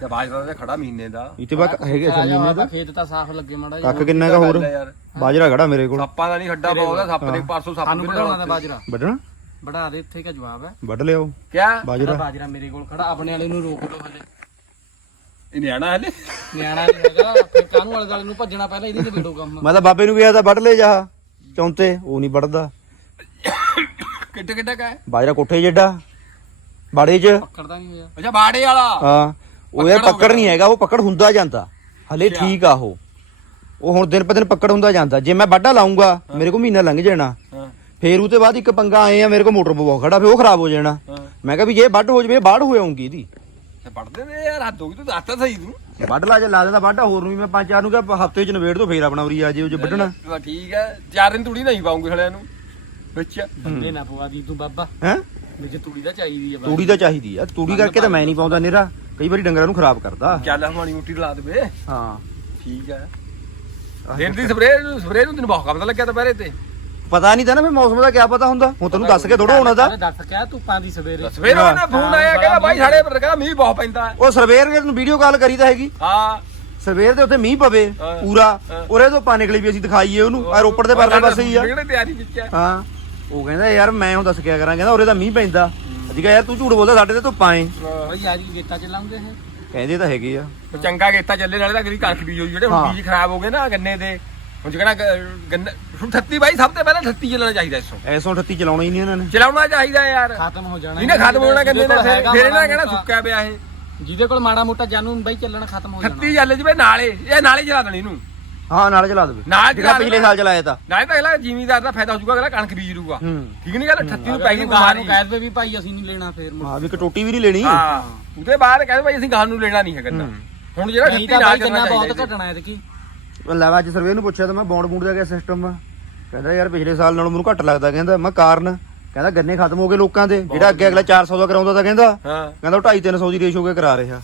ਤੇ ਬਾਜਰਾ ਦਾ ਖੜਾ ਮਹੀਨੇ ਦਾ। ਇਤੇ ਬਾਕ ਹੈਗੇ ਆ ਸਮਝੀ ਜਾ ਖੇਤ ਤਾਂ ਸਾਫ਼ ਲੱਗੇ ਮਾੜਾ ਜਿਹਾ। ਕੱਕ ਕਿੰਨਾ ਕਾ ਹੋਰ? ਯਾਰ। ਬਾਜਰਾ ਖੜਾ ਮੇਰੇ ਕੋਲ। ਸੱਪਾਂ ਦਾ ਨਹੀਂ ਖੱਡਾ ਪਾਉਂਦਾ ਸੱਪ ਦੇ ਪਰਸੋਂ ਸੱਪ ਸਾਨੂੰ ਵੀ ਵਧਾਉਣਾ ਦਾ ਬਾਜਰਾ? ਵੱਢਣਾ? ਬੜਾ ਦੇ ਇੱਥੇ ਕਾ ਜਵਾਬ ਹੈ? ਵੱਢ ਲਿਆਓ। ਕਿਆ? ਬਾਜਰਾ। ਬਾਜਰਾ ਮੇਰੇ ਕੋਲ ਖੜਾ ਆਪਣੇ ਵਾਲੇ ਨੂੰ ਰੋਕ ਲਓ ਹਲੇ। ਇਹ ਨਿਆਣਾ ਹਲੇ। ਨਿਆਣਾ ਨਹੀਂ ਹੈਗਾ ਫਿਰ ਕਾਹਨੂੰ ਵਾਲੇ ਵਾਲੇ ਨੂੰ ਭੱਜਣਾ ਪਹਿਲਾਂ ਇਹਦੀ ਤੇ ਵੇੜੋ ਕੰਮ। ਮੈਂ ਤਾਂ ਬਾਬੇ ਨੂੰ ਕਿਹਾ ਤਾਂ ਵੱਢ ਲੈ ਜਾ ਚੌਂਤੇ ਉਹ ਨਹੀਂ ਵੱਢਦਾ। ਕਿੱਡਾ ਕਿੱਡਾ ਕਾ ਹੈ? ਬਾਜਰਾ ਕੋਠੇ ਜਿੱਡਾ ਬਾੜੇ 'ਚ। ਪਕੜਦਾ ਨਹੀਂ ਹੋਇਆ। ਅੱਛਾ ਬਾੜੇ ਵਾਲਾ? ਹਾਂ ਉਹ ਯਾਰ ਪਕੜ ਨਹੀਂ ਹੈਗਾ ਉਹ ਪਕੜ ਹੁੰਦਾ ਜਾਂਦਾ। ਹਲੇ ਠੀਕ ਆ ਉਹ। ਉਹ ਹੁਣ ਦਿਨ ਪਰ ਦਿਨ ਪਕੜ ਹੁੰਦਾ ਜਾਂਦਾ। ਜੇ ਮੈਂ ਵਾਢਾ ਲਾਉਂਗਾ ਮੇਰੇ ਕੋਲ ਮਹੀਨਾ ਲੰਘ ਜਾਣਾ। ਹਾਂ। ਫੇਰ ਉਹ ਤੇ ਬਾਅਦ ਇੱਕ ਪੰਗਾ ਆਏ ਆ ਮੇਰੇ ਕੋਲ ਮੋਟਰ ਬਹੁਤ ਖੜਾ ਫੇਰ ਉਹ ਖਰਾਬ ਹੋ ਜਾਣਾ। ਹਾਂ। ਮੈਂ ਕਿਹਾ ਵੀ ਜੇ ਵੱਢ ਹੋ ਜਵੇ ਬਾੜ ਹੋ ਜਾਊਗੀ ਇਹਦੀ। ਤੇ ਪੜਦੇ ਨੇ ਯਾਰ ਹੱਦ ਹੋ ਗਈ ਤੂੰ ਦੱਸ ਤਾਂ ਸਹੀ ਤੂੰ। ਵੱਢ ਲਾ ਜੇ ਲਾ ਦਿੰਦਾ ਵਾਢਾ ਹੋਰ ਨੂੰ ਵੀ ਮੈਂ ਪੰਜ ਚਾਰ ਨੂੰ ਕਿਹਾ ਹਫ਼ਤੇ ਚ ਨਵੇੜ ਦੋ ਫੇਰ ਆਪਣਾ ਉਰੀ ਆ ਜੇ ਉਹ ਜੇ ਵੱਢਣਾ ਠੀਕ ਹੈ ਚਾਰ ਦਿਨ ਤੂੜੀ ਨਹੀਂ ਪਾਉਂਗੇ ਹਲਿਆਂ ਨੂੰ ਵਿੱਚ। ਬੰਦੇ ਨਾ ਪਵਾ ਦੀ ਤੂੰ ਬਾਬਾ। ਹੈ? ਵਿੱਚ ਤੂੜੀ ਦਾ ਚਾਹੀਦੀ ਆ। ਤੂੜੀ ਤਾਂ ਚਾਹੀਦੀ ਆ ਤੂੜੀ ਕਰਕੇ ਤਾਂ ਮੈਂ ਨਹੀਂ ਪਾਉਂਦਾ ਨੇਰਾ ਕਈ ਵਾਰੀ ਡੰਗਰਾਂ ਨੂੰ ਖਰਾਬ ਕਰਦਾ। ਚੱਲ ਹਮਾਰੀ ਮੁੱਟੀ ਲਾ ਦੇਵੇ। ਹਾਂ। ਠੀਕ ਹੈ। ਦਿਨ ਦੀ ਸਪਰੇਅ ਸਪਰੇਅ ਨੂੰ ਤੈਨੂੰ ਬਹੁਤ ਕੰਮ ਲੱਗਿਆ ਦੁਪਹਿਰੇ ਤੇ। ਪਤਾ ਨਹੀਂ ਤਾਂ ਨਾ ਫਿਰ ਮੌਸਮ ਦਾ ਕੀ ਪਤਾ ਹੁੰਦਾ। ਹੁਣ ਤੈਨੂੰ ਦੱਸ ਕੇ ਥੋੜਾ ਹੋਣਾ ਦਾ ਦੱਸ ਕਿਆ ਧੁੱਪਾਂ ਦੀ ਸਵੇਰੇ। ਸਵੇਰੇ ਉਹਨਾਂ ਫੋਨ ਆਇਆ ਕਹਿੰਦਾ ਬਾਈ ਸਾਡੇ ਪਰ ਕਹਿੰਦਾ ਮੀਂਹ ਬਹੁਤ ਪੈਂਦਾ ਹੈ। ਉਹ ਸਰਵੇਰ ਨੂੰ ਵੀਡੀਓ ਕਾਲ ਕਰੀ ਤਾਂ ਹੈਗੀ। ਹਾਂ। ਸਵੇਰ ਦੇ ਉੱਤੇ ਮੀਂਹ ਪਵੇ ਹਾਂ। ਪੂਰਾ। ਉਰੇ ਤੋਂ ਪਾ ਨਿਕਲੀ ਵੀ ਅਸੀਂ ਦਿਖਾਈਏ ਉਹਨੂੰ। ਆ ਰੋਪੜ ਦੇ ਪਰਲੇ ਪਾਸੇ ਹੀ ਆ। ਕਿਹੜੇ ਤਿਆਰੀ ਵਿੱਚ ਹੈ। ਹਾਂ। ਉਹ ਕਹਿੰਦਾ ਯਾਰ ਮੈਂ ਹੁਣ ਦੱਸ ਕਿਆ ਕਰਾਂ? ਕਹਿੰਦਾ ਉਰੇ ਤਾਂ ਮੀਂਹ ਪੈਂਦਾ। ਅਸੀਂ ਕਿਹਾ ਯਾਰ ਤੂੰ ਝੂਠ ਬੋਲਦਾ ਸਾਡੇ ਤੇ ਧੁੱਪਾਂ ਏ ਬਈ ਅੱਜ ਗੇਟਾਂ ਚ ਲਾਉਂਦੇ ਇਹ। ਕਹਿੰਦੇ ਤਾਂ ਹੈਗੇ ਆ। ਚੰਗਾ ਗੇਤਾ ਚੱਲੇ ਨਾਲੇ ਤਾਂ ਅਗਲੀ ਕਣਕ ਬੀਜ ਹੋਈ ਜਿਹੜੇ ਹਾਂ। ਹੁਣ ਬੀਜ ਖਰਾਬ ਹੋ ਗਏ ਨਾ ਗੰਨੇ ਦੇ। ਹੁਣ ਜਿਹੜਾ ਗੰਨਾ ਹੁਣ 38 ਬਾਈ ਸਭ ਤੋਂ ਪਹਿਲਾਂ 38 ਚੱਲਣਾ ਚਾਹੀਦਾ ਇਸੋਂ ਐਸੋਂ 38 ਚਲਾਉਣਾ ਹੀ ਨਹੀਂ ਇਹਨਾਂ ਨੇ। ਚਲਾਉਣਾ ਚਾਹੀਦਾ ਯਾਰ। ਖਤਮ ਹੋ ਜਾਣਾ। ਇਹਨੇ ਖਤਮ ਹੋਣਾ ਗੰਨੇ ਦਾ ਫਿਰ ਇਹਨਾਂ ਕਹਿਣਾ ਸੁੱਕਾ ਪਿਆ ਇਹ। ਜਿਹਦੇ ਕੋਲ ਮਾੜਾ ਮੋਟਾ ਜਾਨੂ ਬਈ ਚੱਲਣਾ ਖਤਮ ਹੋ ਜਾਣਾ। 38 ਚੱਲ ਜਵੇ ਨਾਲੇ। ਇਹ ਨਾਲੇ ਚਲਾ ਦੇਣੀ ਇਹਨੂੰ। ਹਾਂ ਨਾਲ ਚਲਾ ਦੇਵੇ। ਨਾਲ ਜਿਹੜਾ ਚਲਾ ਪਿਛਲੇ। ਸਾਲ ਚਲਾਇਆ ਤਾਂ। ਨਾਲੇ ਤਾਂ ਅਗਲਾ ਜ਼ਿਮੀਦਾਰ ਦਾ ਫਾਇਦਾ ਹੋ ਜਾਊਗਾ ਅਗਲਾ ਕਣਕ ਬੀਜ ਲੂਗਾ ਹੂੰ। ਠੀਕ ਨਹੀਂ ਗੱਲ? 38 ਨੂੰ ਪੈ ਗਈ ਬਾਹਰ ਨੂੰ ਬਿਮਾਰੀ। ਕਹਿ ਦੇ ਵੀ ਭਾਈ ਅਸੀਂ ਨਹੀਂ ਲੈਣਾ ਫੇਰ ਮੁੜ। ਹਾਂ ਵੀ ਕਟੋਟੀ ਵੀ ਨਹੀਂ ਲੈਣੀ। ਹਾਂ। ਉਹਦੇ ਬਾਅਦ ਕਹਿੰਦੇ ਭਾਈ ਅਸੀਂ ਗਾਂ ਨੂੰ ਲੈਣਾ ਨਹੀਂ ਹੈ। ਗੰਨਾ ਹੁਣ ਜਿਹੜਾ ਨਹੀਂ 38 ਤਾਂ ਨਾਲ ਚੱਲਣਾ ਬਹੁਤ ਘਟਣਾ ਹੈ ਕੀ ਲੈ ਅੱਜ ਸਰਵੇ ਨੂੰ ਪੁੱਛਿਆ ਤਾਂ ਮੈਂ ਬੌਂਡ ਬੂੰਡ ਦਾ ਕਿਆ ਸਿਸਟਮ ਆ ਕਹਿੰਦਾ ਯਾਰ ਪਿਛਲੇ ਸਾਲ ਨਾਲੋਂ ਮੈਨੂੰ ਘੱਟ ਲੱਗਦਾ ਕਹਿੰਦਾ ਮੈਂ ਕਾਰਨ। ਕਹਿੰਦਾ ਗੰਨੇ ਖਤਮ ਹੋ ਗਏ ਲੋਕਾਂ ਦੇ ਜਿਹੜਾ ਅੱਗੇ ਅਗਲਾ 400 ਦਾ ਕਰਾਉਂਦਾ ਤਾਂ ਕਹਿੰਦਾ ਹਾਂ। ਕਹਿੰਦਾ ਉਹ 2.5 300 ਦੀ ਰੇਸ਼ ਕੇ ਕਰਾ ਰਿਹਾ।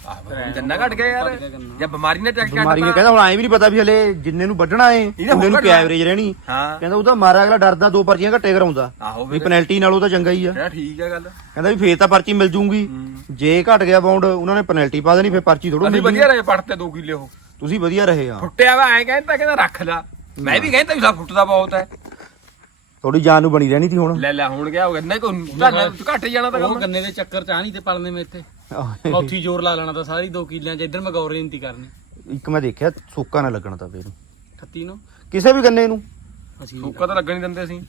ਗੰਨਾ ਘਟ ਗਿਆ ਯਾਰ। ਜਾਂ ਬਿਮਾਰੀ ਨੇ ਚੱਕ ਬਿਮਾਰੀ ਨੇ ਕਹਿੰਦਾ ਹੁਣ ਐਂ ਵੀ ਨਹੀਂ ਪਤਾ ਵੀ ਹਲੇ ਜਿੰਨੇ ਨੂੰ ਵੱਢਣਾ ਏ ਉਹਨੇ ਨੂੰ ਕੀ ਐਵਰੇਜ ਰਹਿਣੀ। ਕਹਿੰਦਾ ਉਹਦਾ ਮਾਰਾ ਅਗਲਾ ਡਰਦਾ ਦੋ ਪਰਚੀਆਂ ਘੱਟੇ ਕਰਾਉਂਦਾ। ਵੀ ਪੈਨਲਟੀ ਨਾਲੋਂ ਤਾਂ ਚੰਗਾ ਹੀ ਆ। ਠੀਕ ਹੈ ਗੱਲ। ਕਹਿੰਦਾ ਵੀ ਫੇਰ ਤਾਂ ਪਰਚੀ ਮਿਲ ਜੂਗੀ। ਜੇ ਘਟ ਗਿਆ ਬਾਉਂਡ ਉਹਨਾਂ ਨੇ ਪੈਨਲਟੀ ਪਾ ਦੇਣੀ ਫੇਰ ਪਰਚੀ ਥੋੜੋ ਅਸੀਂ ਵਧੀਆ ਰਹੇ ਪੜਤੇ 2 ਕਿੱਲੇ ਉਹ। ਤੁਸੀਂ ਵਧੀਆ ਰਹੇ ਆ। ਫੁੱਟਿਆ ਵਾ ਐਂ ਕਹਿੰਦਾ ਕਹਿੰਦਾ ਰੱਖ ਲੈ। ਮੈਂ ਵੀ ਕਹਿੰਦਾ ਵੀ ਸਾ ਫੁੱਟਦਾ ਬਹੁਤ ਹੈ ਥੋੜੀ ਜਾਨ ਨੂੰ ਬਣੀ ਰਹਿਣੀ ਸੀ ਹੁਣ। ਲੈ ਲੈ ਹੁਣ ਗਿਆ? ਹੋ ਗੰਨੇ ਕੋ ਧਾਨਾ ਘਟ ਜਾਣਾ ਤਾਂ ਉਹ ਕੰਮ ਗੰਨੇ ਦੇ ਚੱਕਰ ਚ ਆ ਨਹੀਂ ਤੇ ਪਲਨੇ ਮੈਂ ਇੱਥੇ। ਉੱਥੀ ਜ਼ੋਰ ਲਾ ਲੈਣਾ ਤਾਂ ਸਾਰੀ 2 ਕਿੱਲਿਆਂ ਚ ਇੱਧਰ ਮੈਂ ਗੌਰ ਨਹੀਂ ਤੀ ਕਰਨੀ। ਇੱਕ ਮੈਂ ਦੇਖਿਆ ਸੁੱਕਾ ਨਾ ਲੱਗਣਾ ਤਾਂ ਫੇਰ। 38 ਨੂੰ। ਕਿਸੇ ਵੀ ਗੰਨੇ ਨੂੰ। ਅਸੀਂ ਸੁੱਕਾ ਤਾਂ ਲੱਗਣ ਨਹੀਂ ਦਿੰਦੇ ਸੀ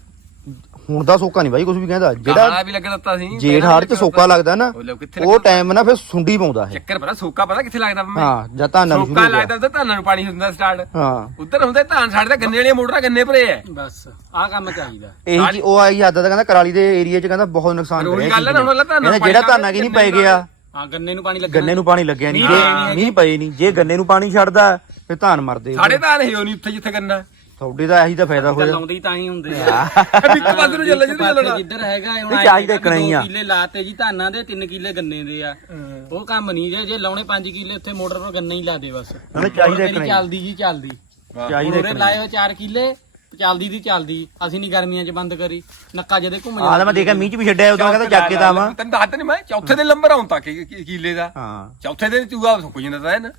ਹੁਣ ਦਾ ਸੋਕਾ ਨਹੀਂ ਬਾਈ ਕੁਝ ਵੀ ਕਹਿੰਦਾ। ਜਿਹੜਾ ਵੀ ਲੱਗਣ ਦਿੱਤਾ ਸੀ ਜੇਠ ਹਾੜ ਚ ਸੋਕਾ ਲੱਗਦਾ ਨਾ ਉਹ ਟਾਈਮ ਨਾ ਫਿਰ ਸੁੰਡੀ ਪਾਉਂਦਾ ਹੈ ਚੱਕਰ ਪਤਾ ਸੋਕਾ ਪਤਾ ਕਿੱਥੇ ਲੱਗਦਾ ਮੈਂ ਹਾਂ ਜਾਂ ਤਾਂ ਨਾ ਸੋਕਾ ਲੱਗਦਾ ਤਾਂ ਧਾਨਾਂ ਨੂੰ ਪਾਣੀ ਹੁੰਦਾ ਸਟਾਰਟ। ਹਾਂ। ਉੱਧਰ ਹੁੰਦੇ ਧਾਨ ਛੱਡਦੇ ਗੰਨੇ ਵਾਲੀਆਂ ਮੋਟਰਾਂ ਗੰਨੇ ਭਰੇ ਐ ਬਸ ਆਹ ਕੰਮ ਚਾਹੀਦਾ। ਇਹੀ ਜੀ ਉਹ ਆਈ ਹੱਦ ਦਾ ਕਹਿੰਦਾ ਕਰਾਲੀ ਦੇ ਏਰੀਆ 'ਚ ਕਹਿੰਦਾ ਬਹੁਤ ਨੁਕਸਾਨ ਉਹੀ ਕਰਿਆ ਗੱਲ ਹੈ ਨਾ, ਹੁਣ ਧਾਨਾਂ ਜਿਹੜਾ ਧਾਨਾ ਕੀ ਨਹੀਂ ਪੈ ਗਿਆ ਹਾਂ ਗੰਨੇ ਨੂੰ ਪਾਣੀ ਲੱਗਣਾ। ਗੰਨੇ ਨੂੰ ਪਾਣੀ ਲੱਗਿਆ ਨਹੀਂ ਮੀਂਹ ਪਏ ਨਹੀਂ ਜੇ ਗੰਨੇ ਨੂੰ ਪਾਣੀ ਛੱਡਦਾ ਫਿਰ ਧਾਨ ਮਰਦੇ ਸਾਡੇ ਧਾਨ ਹੀ ਹੋਣੀ ਉੱਥੇ ਜਿੱਥੇ ਗੰਨਾ। ਤੁਹਾਡੇ ਦਾ ਇਹੀ ਤਾਂ ਫਾਇਦਾ ਹੋਇਆ। ਲਾਉਂਦੇ ਹੀ ਤਾਂ ਹੀ ਹੁੰਦੇ ਆ। ਇੱਕ ਪਾਸੇ ਨੂੰ ਚੱਲ ਜਿੱਧਰ ਚੱਲਣਾ। ਜਿੱਧਰ ਹੈਗਾ ਹੁਣ ਇਹ ਚਾਹੀਦਾ ਹੀ ਆ। ਕਿੱਲੇ ਲਾਤੇ ਜੀ ਧਾਨਾਂ ਦੇ 3 ਕਿੱਲੇ ਗੰਨੇ ਦੇ ਆ। ਉਹ ਕੰਮ ਨਹੀਂ ਜੇ ਜੇ ਲਾਉਣੇ 5 ਕਿੱਲੇ ਉੱਥੇ ਮੋਟਰ ਪਰ ਗੰਨੇ ਹੀ ਲਾ ਦੇ ਬਸ। ਨਾਲੇ ਚਾਹੀਦਾ ਹੀ ਚੱਲਦੀ ਜੀ ਚੱਲਦੀ। ਚਾਹੀਦਾ ਲਾਏ ਹੋਏ 4 ਕਿੱਲੇ ਚੱਲਦੀ ਦੀ ਚੱਲਦੀ। ਅਸੀਂ ਨਹੀਂ ਗਰਮੀਆਂ 'ਚ ਬੰਦ ਕਰੀ। ਨੱਕਾ ਜਦੇ ਘੁੰਮ ਆ ਤਾਂ ਮੈਂ ਦੇਖਿਆ ਮੀਂਹ 'ਚ ਵੀ ਛੱਡਿਆ ਉਦੋਂ ਕਹਿੰਦਾ ਚੱਕ ਕੇ ਤਾਂ ਆਵਾਂ। ਤੈਨੂੰ ਦੱਸ ਨਹੀਂ ਮੈਂ ਚੌਥੇ ਦਿਨ ਲੰਬਰ ਆਉਂ ਤੱਕ ਕੀ- ਕੀ- ਕੀਲੇ ਦਾ। ਹਾਂ। ਚੌਥੇ ਦਿਨ ਚੂਹਾ ਸੁੱਕ ਜਾਂਦਾ ਤਾਂ ਨਾ।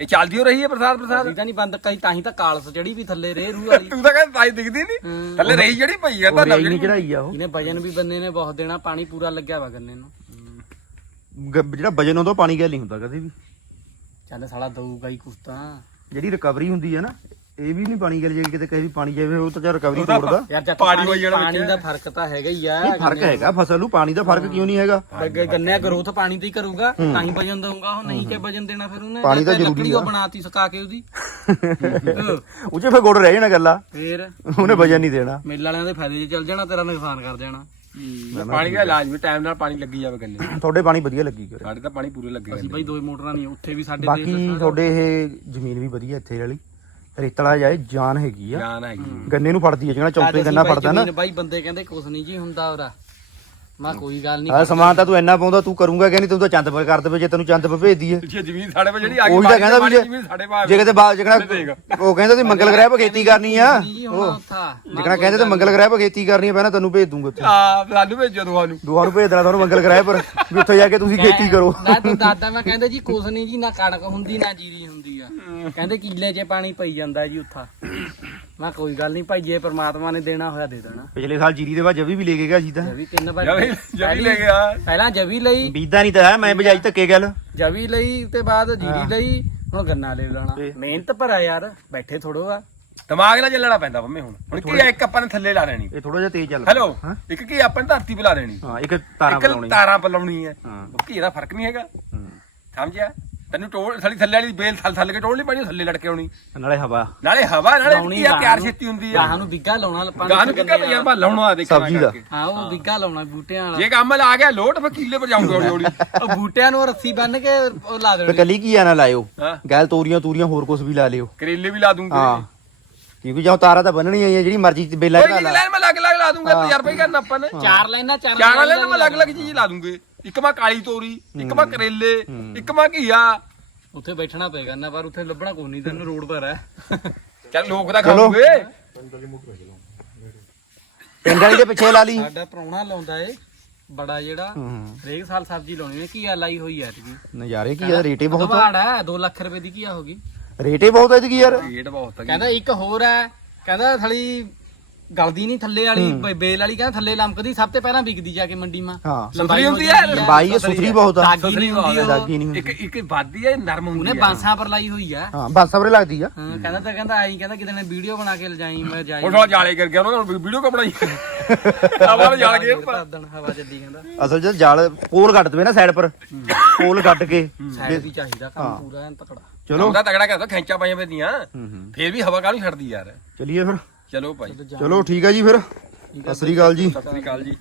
ਇਹ ਚੱਲਦੀ ਹੋ ਰਹੀ ਹੈ ਪ੍ਰਸਾਦ ਪ੍ਰਸਾਦ? ਅਸੀਂ ਤਾਂ ਨਹੀਂ ਬੰਦ ਕਰੀ ਤਾਂ ਹੀ ਤਾਂ ਕਾਲਸ ਚੜੀ ਵੀ ਥੱਲੇ ਰੇ ਰੂ ਵਾਲੀ। ਤੂੰ ਤਾਂ ਕਹਿੰਦਾ ਤਾਈ ਦਿਖਦੀ ਨਹੀਂ। ਥੱਲੇ ਰਹੀ ਜਿਹੜੀ ਪਈ ਆ ਤਾਂ ਨਹੀਂ ਚੜਾਈ ਆ ਉਹ। ਇਹਨੇ ਵਜਨ ਵੀ ਬੰਨੇ ਨੇ ਬਹੁਤ ਦੇਣਾ ਪਾਣੀ ਪੂਰਾ ਲੱਗਿਆ ਵਾ ਗੰਨੇ ਨੂੰ। ਗ- ਜਿਹੜਾ ਵਜਨ ਹੁੰਦਾ ਉਹ ਪਾਣੀ ਗਿਆ ਨਹੀਂ ਹੁੰਦਾ ਕਦੇ ਵੀ। ਚੱਲ ਸਾਲਾ ਦਊਗਾ ਹੀ ਕੁਛ ਤਾਂ। ਜਿਹੜੀ ਰਿਕਵਰੀ ਹੁੰਦੀ ਹੈ ਨਾ ਇਹ ਵੀ ਨਹੀਂ ਪਾਣੀ ਗਿਆ ਜੇ ਕਿਤੇ ਕਹੇ ਵੀ ਪਾਣੀ ਜਾਵੇ ਉਹ ਤਾਂ ਜਾਂ ਰਿਕਵਰੀ ਤੋੜਦਾ। ਯਾਰ ਪਾਣੀ ਹੋਈ ਜਾਣਾ ਪਾਣੀ। ਦਾ ਫ਼ਰਕ ਤਾਂ ਹੈਗਾ ਹੀ ਆ ਇਹ ਫ਼ਰਕ ਹੈਗਾ ਫਸਲ ਨੂੰ ਪਾਣੀ ਦਾ ਫ਼ਰਕ ਕਿਉਂ ਨਹੀਂ ਹੈਗਾ? ਅੱਗੇ ਗੰਨੇ ਗਰੋਥ ਪਾਣੀ ਤੇ ਹੀ ਕਰੂਗਾ ਤਾਂ ਹੀ ਵਜਨ ਦਊਗਾ ਉਹ ਨਹੀਂ ਕਿ ਵਜਨ ਦੇਣਾ ਫਿਰ ਉਹਨੇ। ਪਾਣੀ ਤਾਂ ਜਾਂ ਜ਼ਰੂਰੀ ਲੱਕੜੀ ਆ। ਉਹ ਬਣਾਤੀ ਸੁਕਾ ਕੇ ਉਹਦੀ। ਉਹ 'ਚ ਫਿਰ ਗੁੜ ਰਹਿ ਜਾਣਾ ਗੱਲਾਂ ਫੇਰ? ਉਹਨੇ ਵਜਨ ਨਹੀਂ ਦੇਣਾ। ਮਿਲ ਵਾਲਿਆਂ ਦੇ ਫਾਇਦੇ 'ਚ ਚੱਲ ਜਾਣਾ ਤੇਰਾ ਨੁਕਸਾਨ ਕਰ ਜਾਣਾ। ਪਾਣੀ ਦਾ ਇਲਾਜ ਵੀ ਟਾਈਮ ਨਾਲ ਪਾਣੀ ਲੱਗੀ ਜਾਵੇ ਗੰਨੇ ਤੁਹਾਡੇ ਪਾਣੀ ਵਧੀਆ ਲੱਗੀ ਕਰੇ। ਸਾਡੇ ਤਾਂ ਪਾਣੀ ਪੂਰੇ ਲੱਗੇ ਅਸੀਂ ਬਾਈ ਦੋ ਮੋਟਰਾਂ ਨਹੀਂ ਉੱਥੇ ਵੀ ਸਾਡੇ ਬਾਕੀ ਤੁਹਾਡੇ ਇਹ ਜ਼ਮੀਨ ਵੀ ਵਧੀਆ ਇੱਥੇ ਵਾਲੀ। ਰੇਤਲਾ ਜਾਏ ਜਾਨ ਹੈਗੀ ਆ। ਜਾਨ ਹੈਗੀ ਗੰਨੇ ਨੂੰ ਫੜਦੀ ਹੈ ਜਿਹੜਾ ਚੌਥੇ ਗੰਨਾ ਫੜਦਾ ਨਾ। ਬਾਈ ਬੰਦੇ ਕਹਿੰਦੇ ਕੁਛ ਨਹੀਂ ਜੀ ਹੁੰਦਾ ਉਹਦਾ ਮੈਂ ਕੋਈ ਗੱਲ ਨਹੀਂ ਆ ਸਮਾਨ ਤਾਂ ਤੂੰ ਇੰਨਾ ਪਾਉਂਦਾ ਤੂੰ ਕਰੂੰਗਾ ਕਿ ਨਹੀਂ? ਤੂੰ ਤਾਂ ਚੰਦ ਪਰ ਕਰ ਦੇਵੇ ਜੇ ਤੈਨੂੰ ਚੰਦ ਪਰ ਭੇਜ ਦਈਏ ਪਿੱਛੇ ਜ਼ਮੀਨ ਸਾਡੇ ਕੋਲ ਜਿਹੜੀ ਆ ਗਈ ਉਹੀ ਤਾਂ ਕਹਿੰਦਾ ਵੀ ਜੇ ਜ਼ਮੀਨ ਸਾਡੇ ਬਾਹਰ ਜੇ ਕਿਤੇ ਬਾਅਦ ਜਿਹੜਾ ਉਹ ਕਹਿੰਦਾ ਤੇ ਮੰਗਲ ਗ੍ਰਹਿ 'ਤੇ ਖੇਤੀ ਕਰਨੀ ਆ। ਜੀ ਉੱਥਾ। ਜਿਹੜਾ ਕਹਿੰਦੇ ਤੇ ਮੰਗਲ ਗ੍ਰਹਿ 'ਤੇ ਖੇਤੀ ਕਰਨੀ ਆ ਪਹਿਲਾਂ ਤੈਨੂੰ ਭੇਜ ਦੂੰਗਾ ਉੱਥੇ। ਆ ਸਾਨੂੰ ਭੇਜੋ ਤੁਹਾਨੂੰ ਦੁਆ ਨੂੰ ਭੇਜ ਦੇਣਾ ਤੁਹਾਨੂੰ ਮੰਗਲ ਗ੍ਰਹਿ ਪਰ ਵੀ ਉੱਥੇ ਜਾ ਕੇ ਤੁਸੀਂ ਖੇਤੀ ਕਰੋ। ਨਾ ਤੂੰ ਦਾਦਾ ਮੈਂ ਕਹਿੰਦਾ ਜੀ ਕੁਛ ਨਹੀਂ ਜੀ ਨਾ ਕਣਕ ਹੁੰਦੀ ਨਾ ਜੀਰੀ ਕਹਿੰਦੇ ਕਿੱਲੇ 'ਚ ਪਾਣੀ ਪਈ ਜਾਂਦਾ ਜੀ ਉੱਥਾ। ਮੈਂ ਕੋਈ ਗੱਲ ਨਹੀਂ ਭਾਈ ਜੇ ਪ੍ਰਮਾਤਮਾ ਨੇ ਦੇਣਾ ਹੋਇਆ ਦੇ ਦੇਣਾ। ਪਿਛਲੇ ਸਾਲ ਜੀਰੀ ਦੇ ਬਾਅਦ ਜਵੀ ਵੀ ਲੈ ਕੇ ਗਿਆ ਸੀ ਤਾਂ। ਜਵੀ ਤਿੰਨ ਵਾਰ ਜਵੀ ਜਵੀ ਲੈ ਗਿਆ ਪਹਿਲਾਂ ਜਵੀ ਲਈ। ਬੀਜਦਾ ਨਹੀਂ ਤਾਂ ਮੈਂ ਬਜਾਈ ਧੱਕੇ ਗੱਲ। ਜਵੀ ਲਈ ਤੇ ਬਾਅਦ ਜੀਰੀ ਲਈ ਹੁਣ ਗੰਨਾ ਲੈ ਲੈਣਾ। ਮਿਹਨਤ ਭਰਾ ਯਾਰ ਬੈਠੇ ਥੋੜੋ ਆ। ਦਿਮਾਗ ਨਾਲ ਚੱਲਣਾ ਪੈਂਦਾ ਪੰਮੇ ਹੁਣ। ਹੁਣ ਕੀ ਆ, ਇੱਕ ਆਪਾਂ ਨੇ ਥੱਲੇ ਲਾ ਲੈਣੀ। ਇਹ ਥੋੜਾ ਜਿਹਾ ਤੇਜ਼ ਚੱਲ। ਹੈਲੋ ਇੱਕ ਕੀ ਆਪਾਂ ਨੇ ਧਰਤੀ ਬੁਲਾ ਲੈਣੀ ਹਾਂ ਇੱਕ ਤਾਰਾਂ ਇੱਕ ਤਾਰਾਂ ਪਲਾਉਣੀ ਹੈ। ਹਾਂ। ਉਹ ਕੀ ਇਹਦਾ ਫ਼ਰਕ ਨਹੀਂ ਹੈਗਾ। ਹੂੰ। ਸਮਝਿਆ? ਤੈਨੂੰ ਟੋਲ ਥੱਲੇ ਥੱਲੇ ਵਾਲੀ ਬੇਲ ਥੱਲ ਥੱਲ ਕੇ ਟੋਲ ਨਹੀਂ ਪੈਣੀ ਥੱਲੇ ਲੜਕੇ ਆਉਣੀ। ਨਾਲੇ ਹਵਾ। ਨਾਲੇ ਹਵਾ ਨਾਲੇ ਲਾਉਣੀ ਕੀ ਆ ਤਿਆਰ। ਛੇਤੀ ਹੁੰਦੀ ਆ। ਗਾਹਾਂ ਨੂੰ ਵਿੱਗਾ ਲਾਉਣਾ ਪੰਜ ਗਾਹ ਨੂੰ ਕਿੱਕਾ ਯਾਰ ਬਾ ਲਾਉਣਾ ਦੇਖਣਾ ਸਬਜ਼ੀ ਦਾ। ਕਰਕੇ। ਹਾਂ ਉਹ ਵਿੱਗਾ ਲਾਉਣਾ ਬੂਟਿਆਂ ਵਾਲਾ। ਜੇ ਕੰਮ ਆ ਗਿਆ ਲੋਟ ਫਿਰ ਕੀਲੇ ਪਰ ਜਾਊਂਗਾ ਹੌਲੀ ਹੌਲੀ। ਉਹ ਬੂਟਿਆਂ ਨੂੰ ਰੱਸੀ ਬੰਨ ਕੇ ਉਹ ਲਾ ਦੇਣੀ। ਕੱਲੀ ਕੀ ਆ ਨਾ ਲਾਇਓ? ਹਾਂ। ਗੈਲ ਤੋਰੀਆਂ ਤੂਰੀਆਂ ਹੋਰ ਕੁਝ ਵੀ ਲਾ ਲਿਓ। ਕਰੇਲੇ ਵੀ ਲਾ ਦੂੰਗੇ। ਹਾਂ। ਕਿਉਂਕਿ ਜਦੋਂ ਤਾਰਾਂ ਤਾਂ ਬੰਨਣੀ ਆਈ ਹੈ ਜਿਹੜੀ ਮਰਜ਼ੀ ਬੇਲਾ ਕੋਈ ਨਹੀਂ ਲਾ। ਲੈਣ ਮੈਂ ਲੱਗ ਲੱਗ ਲਾ ਦੂੰਗਾ ਤਜਰਬਾ ਹੀ ਕਰਨਾ ਆਪਾਂ ਨੇ। ਚਾਰ ਲਾਈਨਾਂ ਚਾਰ ਚਾਰਾਂ ਲੈਣ ਮੈਂ ਅਲੱਗ ਅਲੱਗ ਚੀਜ਼ ਲਾ ਦੂੰਗੇ। ਇੱਕ ਮਾ ਕਾਲੀ ਤੋਰੀ ਇੱਕ ਮਾ ਕਰੇਲੇ ਇੱਕ ਮਾ ਘੀਆ। ਉੱਥੇ ਬੈਠਣਾ ਪਏਗਾ ਨਾ ਪਰ ਉੱਥੇ ਲੱਭਣਾ ਕੋਈ ਨਹੀਂ ਤੈਨੂੰ ਰੋਡ ਪਰ ਹੈ। ਚੱਲ ਲੋਕ ਤਾਂ ਖਾਣਗੇ ਪਿੰਡ ਵਾਲੀ ਦੇ ਪਿੱਛੇ ਲਾ ਲਈ। ਸਾਡਾ ਪ੍ਰਾਹੁਣਾ ਲਾਉਂਦਾ ਏ ਬੜਾ ਜਿਹੜਾ ਹੂੰ। ਹਰੇਕ ਸਾਲ ਸਬਜ਼ੀ ਲਾਉਣੀ ਨੇ ਘੀਆ ਲਾਈ ਹੋਈ ਐ ਐਤਕੀ ਨਜ਼ਾਰੇ ਕੀ ਆ ਰੇਟੇ ਬਹੁਤ ਆ। ਦਵਾੜ ਹੈ 2 ਲੱਖ ਰੁਪਏ ਦੀ ਘੀਆ ਹੋ ਗਈ। ਰੇਟੇ ਬਹੁਤ ਐ ਜੀ ਯਾਰ। ਰੇਟ ਬਹੁਤ ਹੈ ਕਹਿੰਦਾ ਇੱਕ ਹੋਰ ਹੈ ਕਹਿੰਦਾ ਥਲੀ ਗਲਦੀ ਨਹੀਂ ਥੱਲੇ ਵਾਲੀ ਬ- ਬੇਲ ਵਾਲੀ ਕਹਿੰਦਾ ਥੱਲੇ ਲੰਮਕਦੀ ਸਭ ਤੋਂ ਪਹਿਲਾਂ ਵਿਕਦੀ ਜਾ ਕੇ ਮੰਡੀ ਮਾ। ਹਾਂ ਸੁਥਰੀ ਹੁੰਦੀ ਹੈ? ਲੰਬਾਈ ਇਹ ਸੁਥਰੀ ਬਹੁਤ ਆ। ਦਾਗੀ ਨਹੀਂ ਹੁੰਦੀ ਉਹ। ਦਾਗੀ ਨਹੀਂ ਇੱਕ ਇੱਕ ਵਾਦੀ ਹੈ ਨਰਮ ਹੁੰਦੀ ਉਹਨੇ ਹੈ ਬਾਂਸਾਂ ਪਰ ਲਾਈ ਹੋਈ ਆ। ਹਾਂ ਬਸ ਸਬਰੇ ਲੱਗਦੀ ਆ। ਹਾਂ ਕਹਿੰਦਾ ਤਾਂ ਕਹਿੰਦਾ ਆਈ ਕਹਿੰਦਾ ਕਿਤੇ ਨੇ ਵੀਡੀਓ ਬਣਾ ਕੇ ਲਜਾਈ ਮੈਂ ਜਾਈ। ਉਹ ਸਾਲਾ ਜਾਲੇ ਕਰ ਗਿਆ ਉਹਨਾਂ ਨੂੰ ਵੀਡੀਓ ਕਾ ਬਣਾਈ? ਆਵਾਜ਼ ਜਾਲ ਕੇ ਕਰ ਦੇਣ ਹਵਾ ਚੱਲੀ ਕਹਿੰਦਾ। ਅਸਲ 'ਚ ਜਾਲ ਪੋਲ ਕੱਟ ਦਵੇ ਨਾ ਸਾਈਡ ਪਰ। ਪੋਲ ਕੱਟ ਕੇ। ਸਾਈਡ ਵੀ ਚਾਹੀਦਾ ਕੰਮ ਪੂਰਾ ਐਨ ਤਕੜਾ। ਚਲੋ। ਉਹਦਾ ਤਗੜਾ ਕਰਦਾ ਖੈਂਚਾ ਪਾਈਆਂ ਪੈਂਦੀਆਂ ਹੂੰ ਹੂੰ। ਫੇਰ ਵੀ ਹਵਾ ਕਾਹਨੂੰ ਛੱਡਦੀ ਯਾਰ। ਚਲਿਏ ਫਿਰ। ਚਲੋ ਭਾਈ। ਚਲੋ ਠੀਕ ਆ ਜੀ ਫਿਰ। ਸਤਿ ਸ੍ਰੀ ਅਕਾਲ ਜੀ। ਸਤਿ ਸ੍ਰੀ ਅਕਾਲ ਜੀ।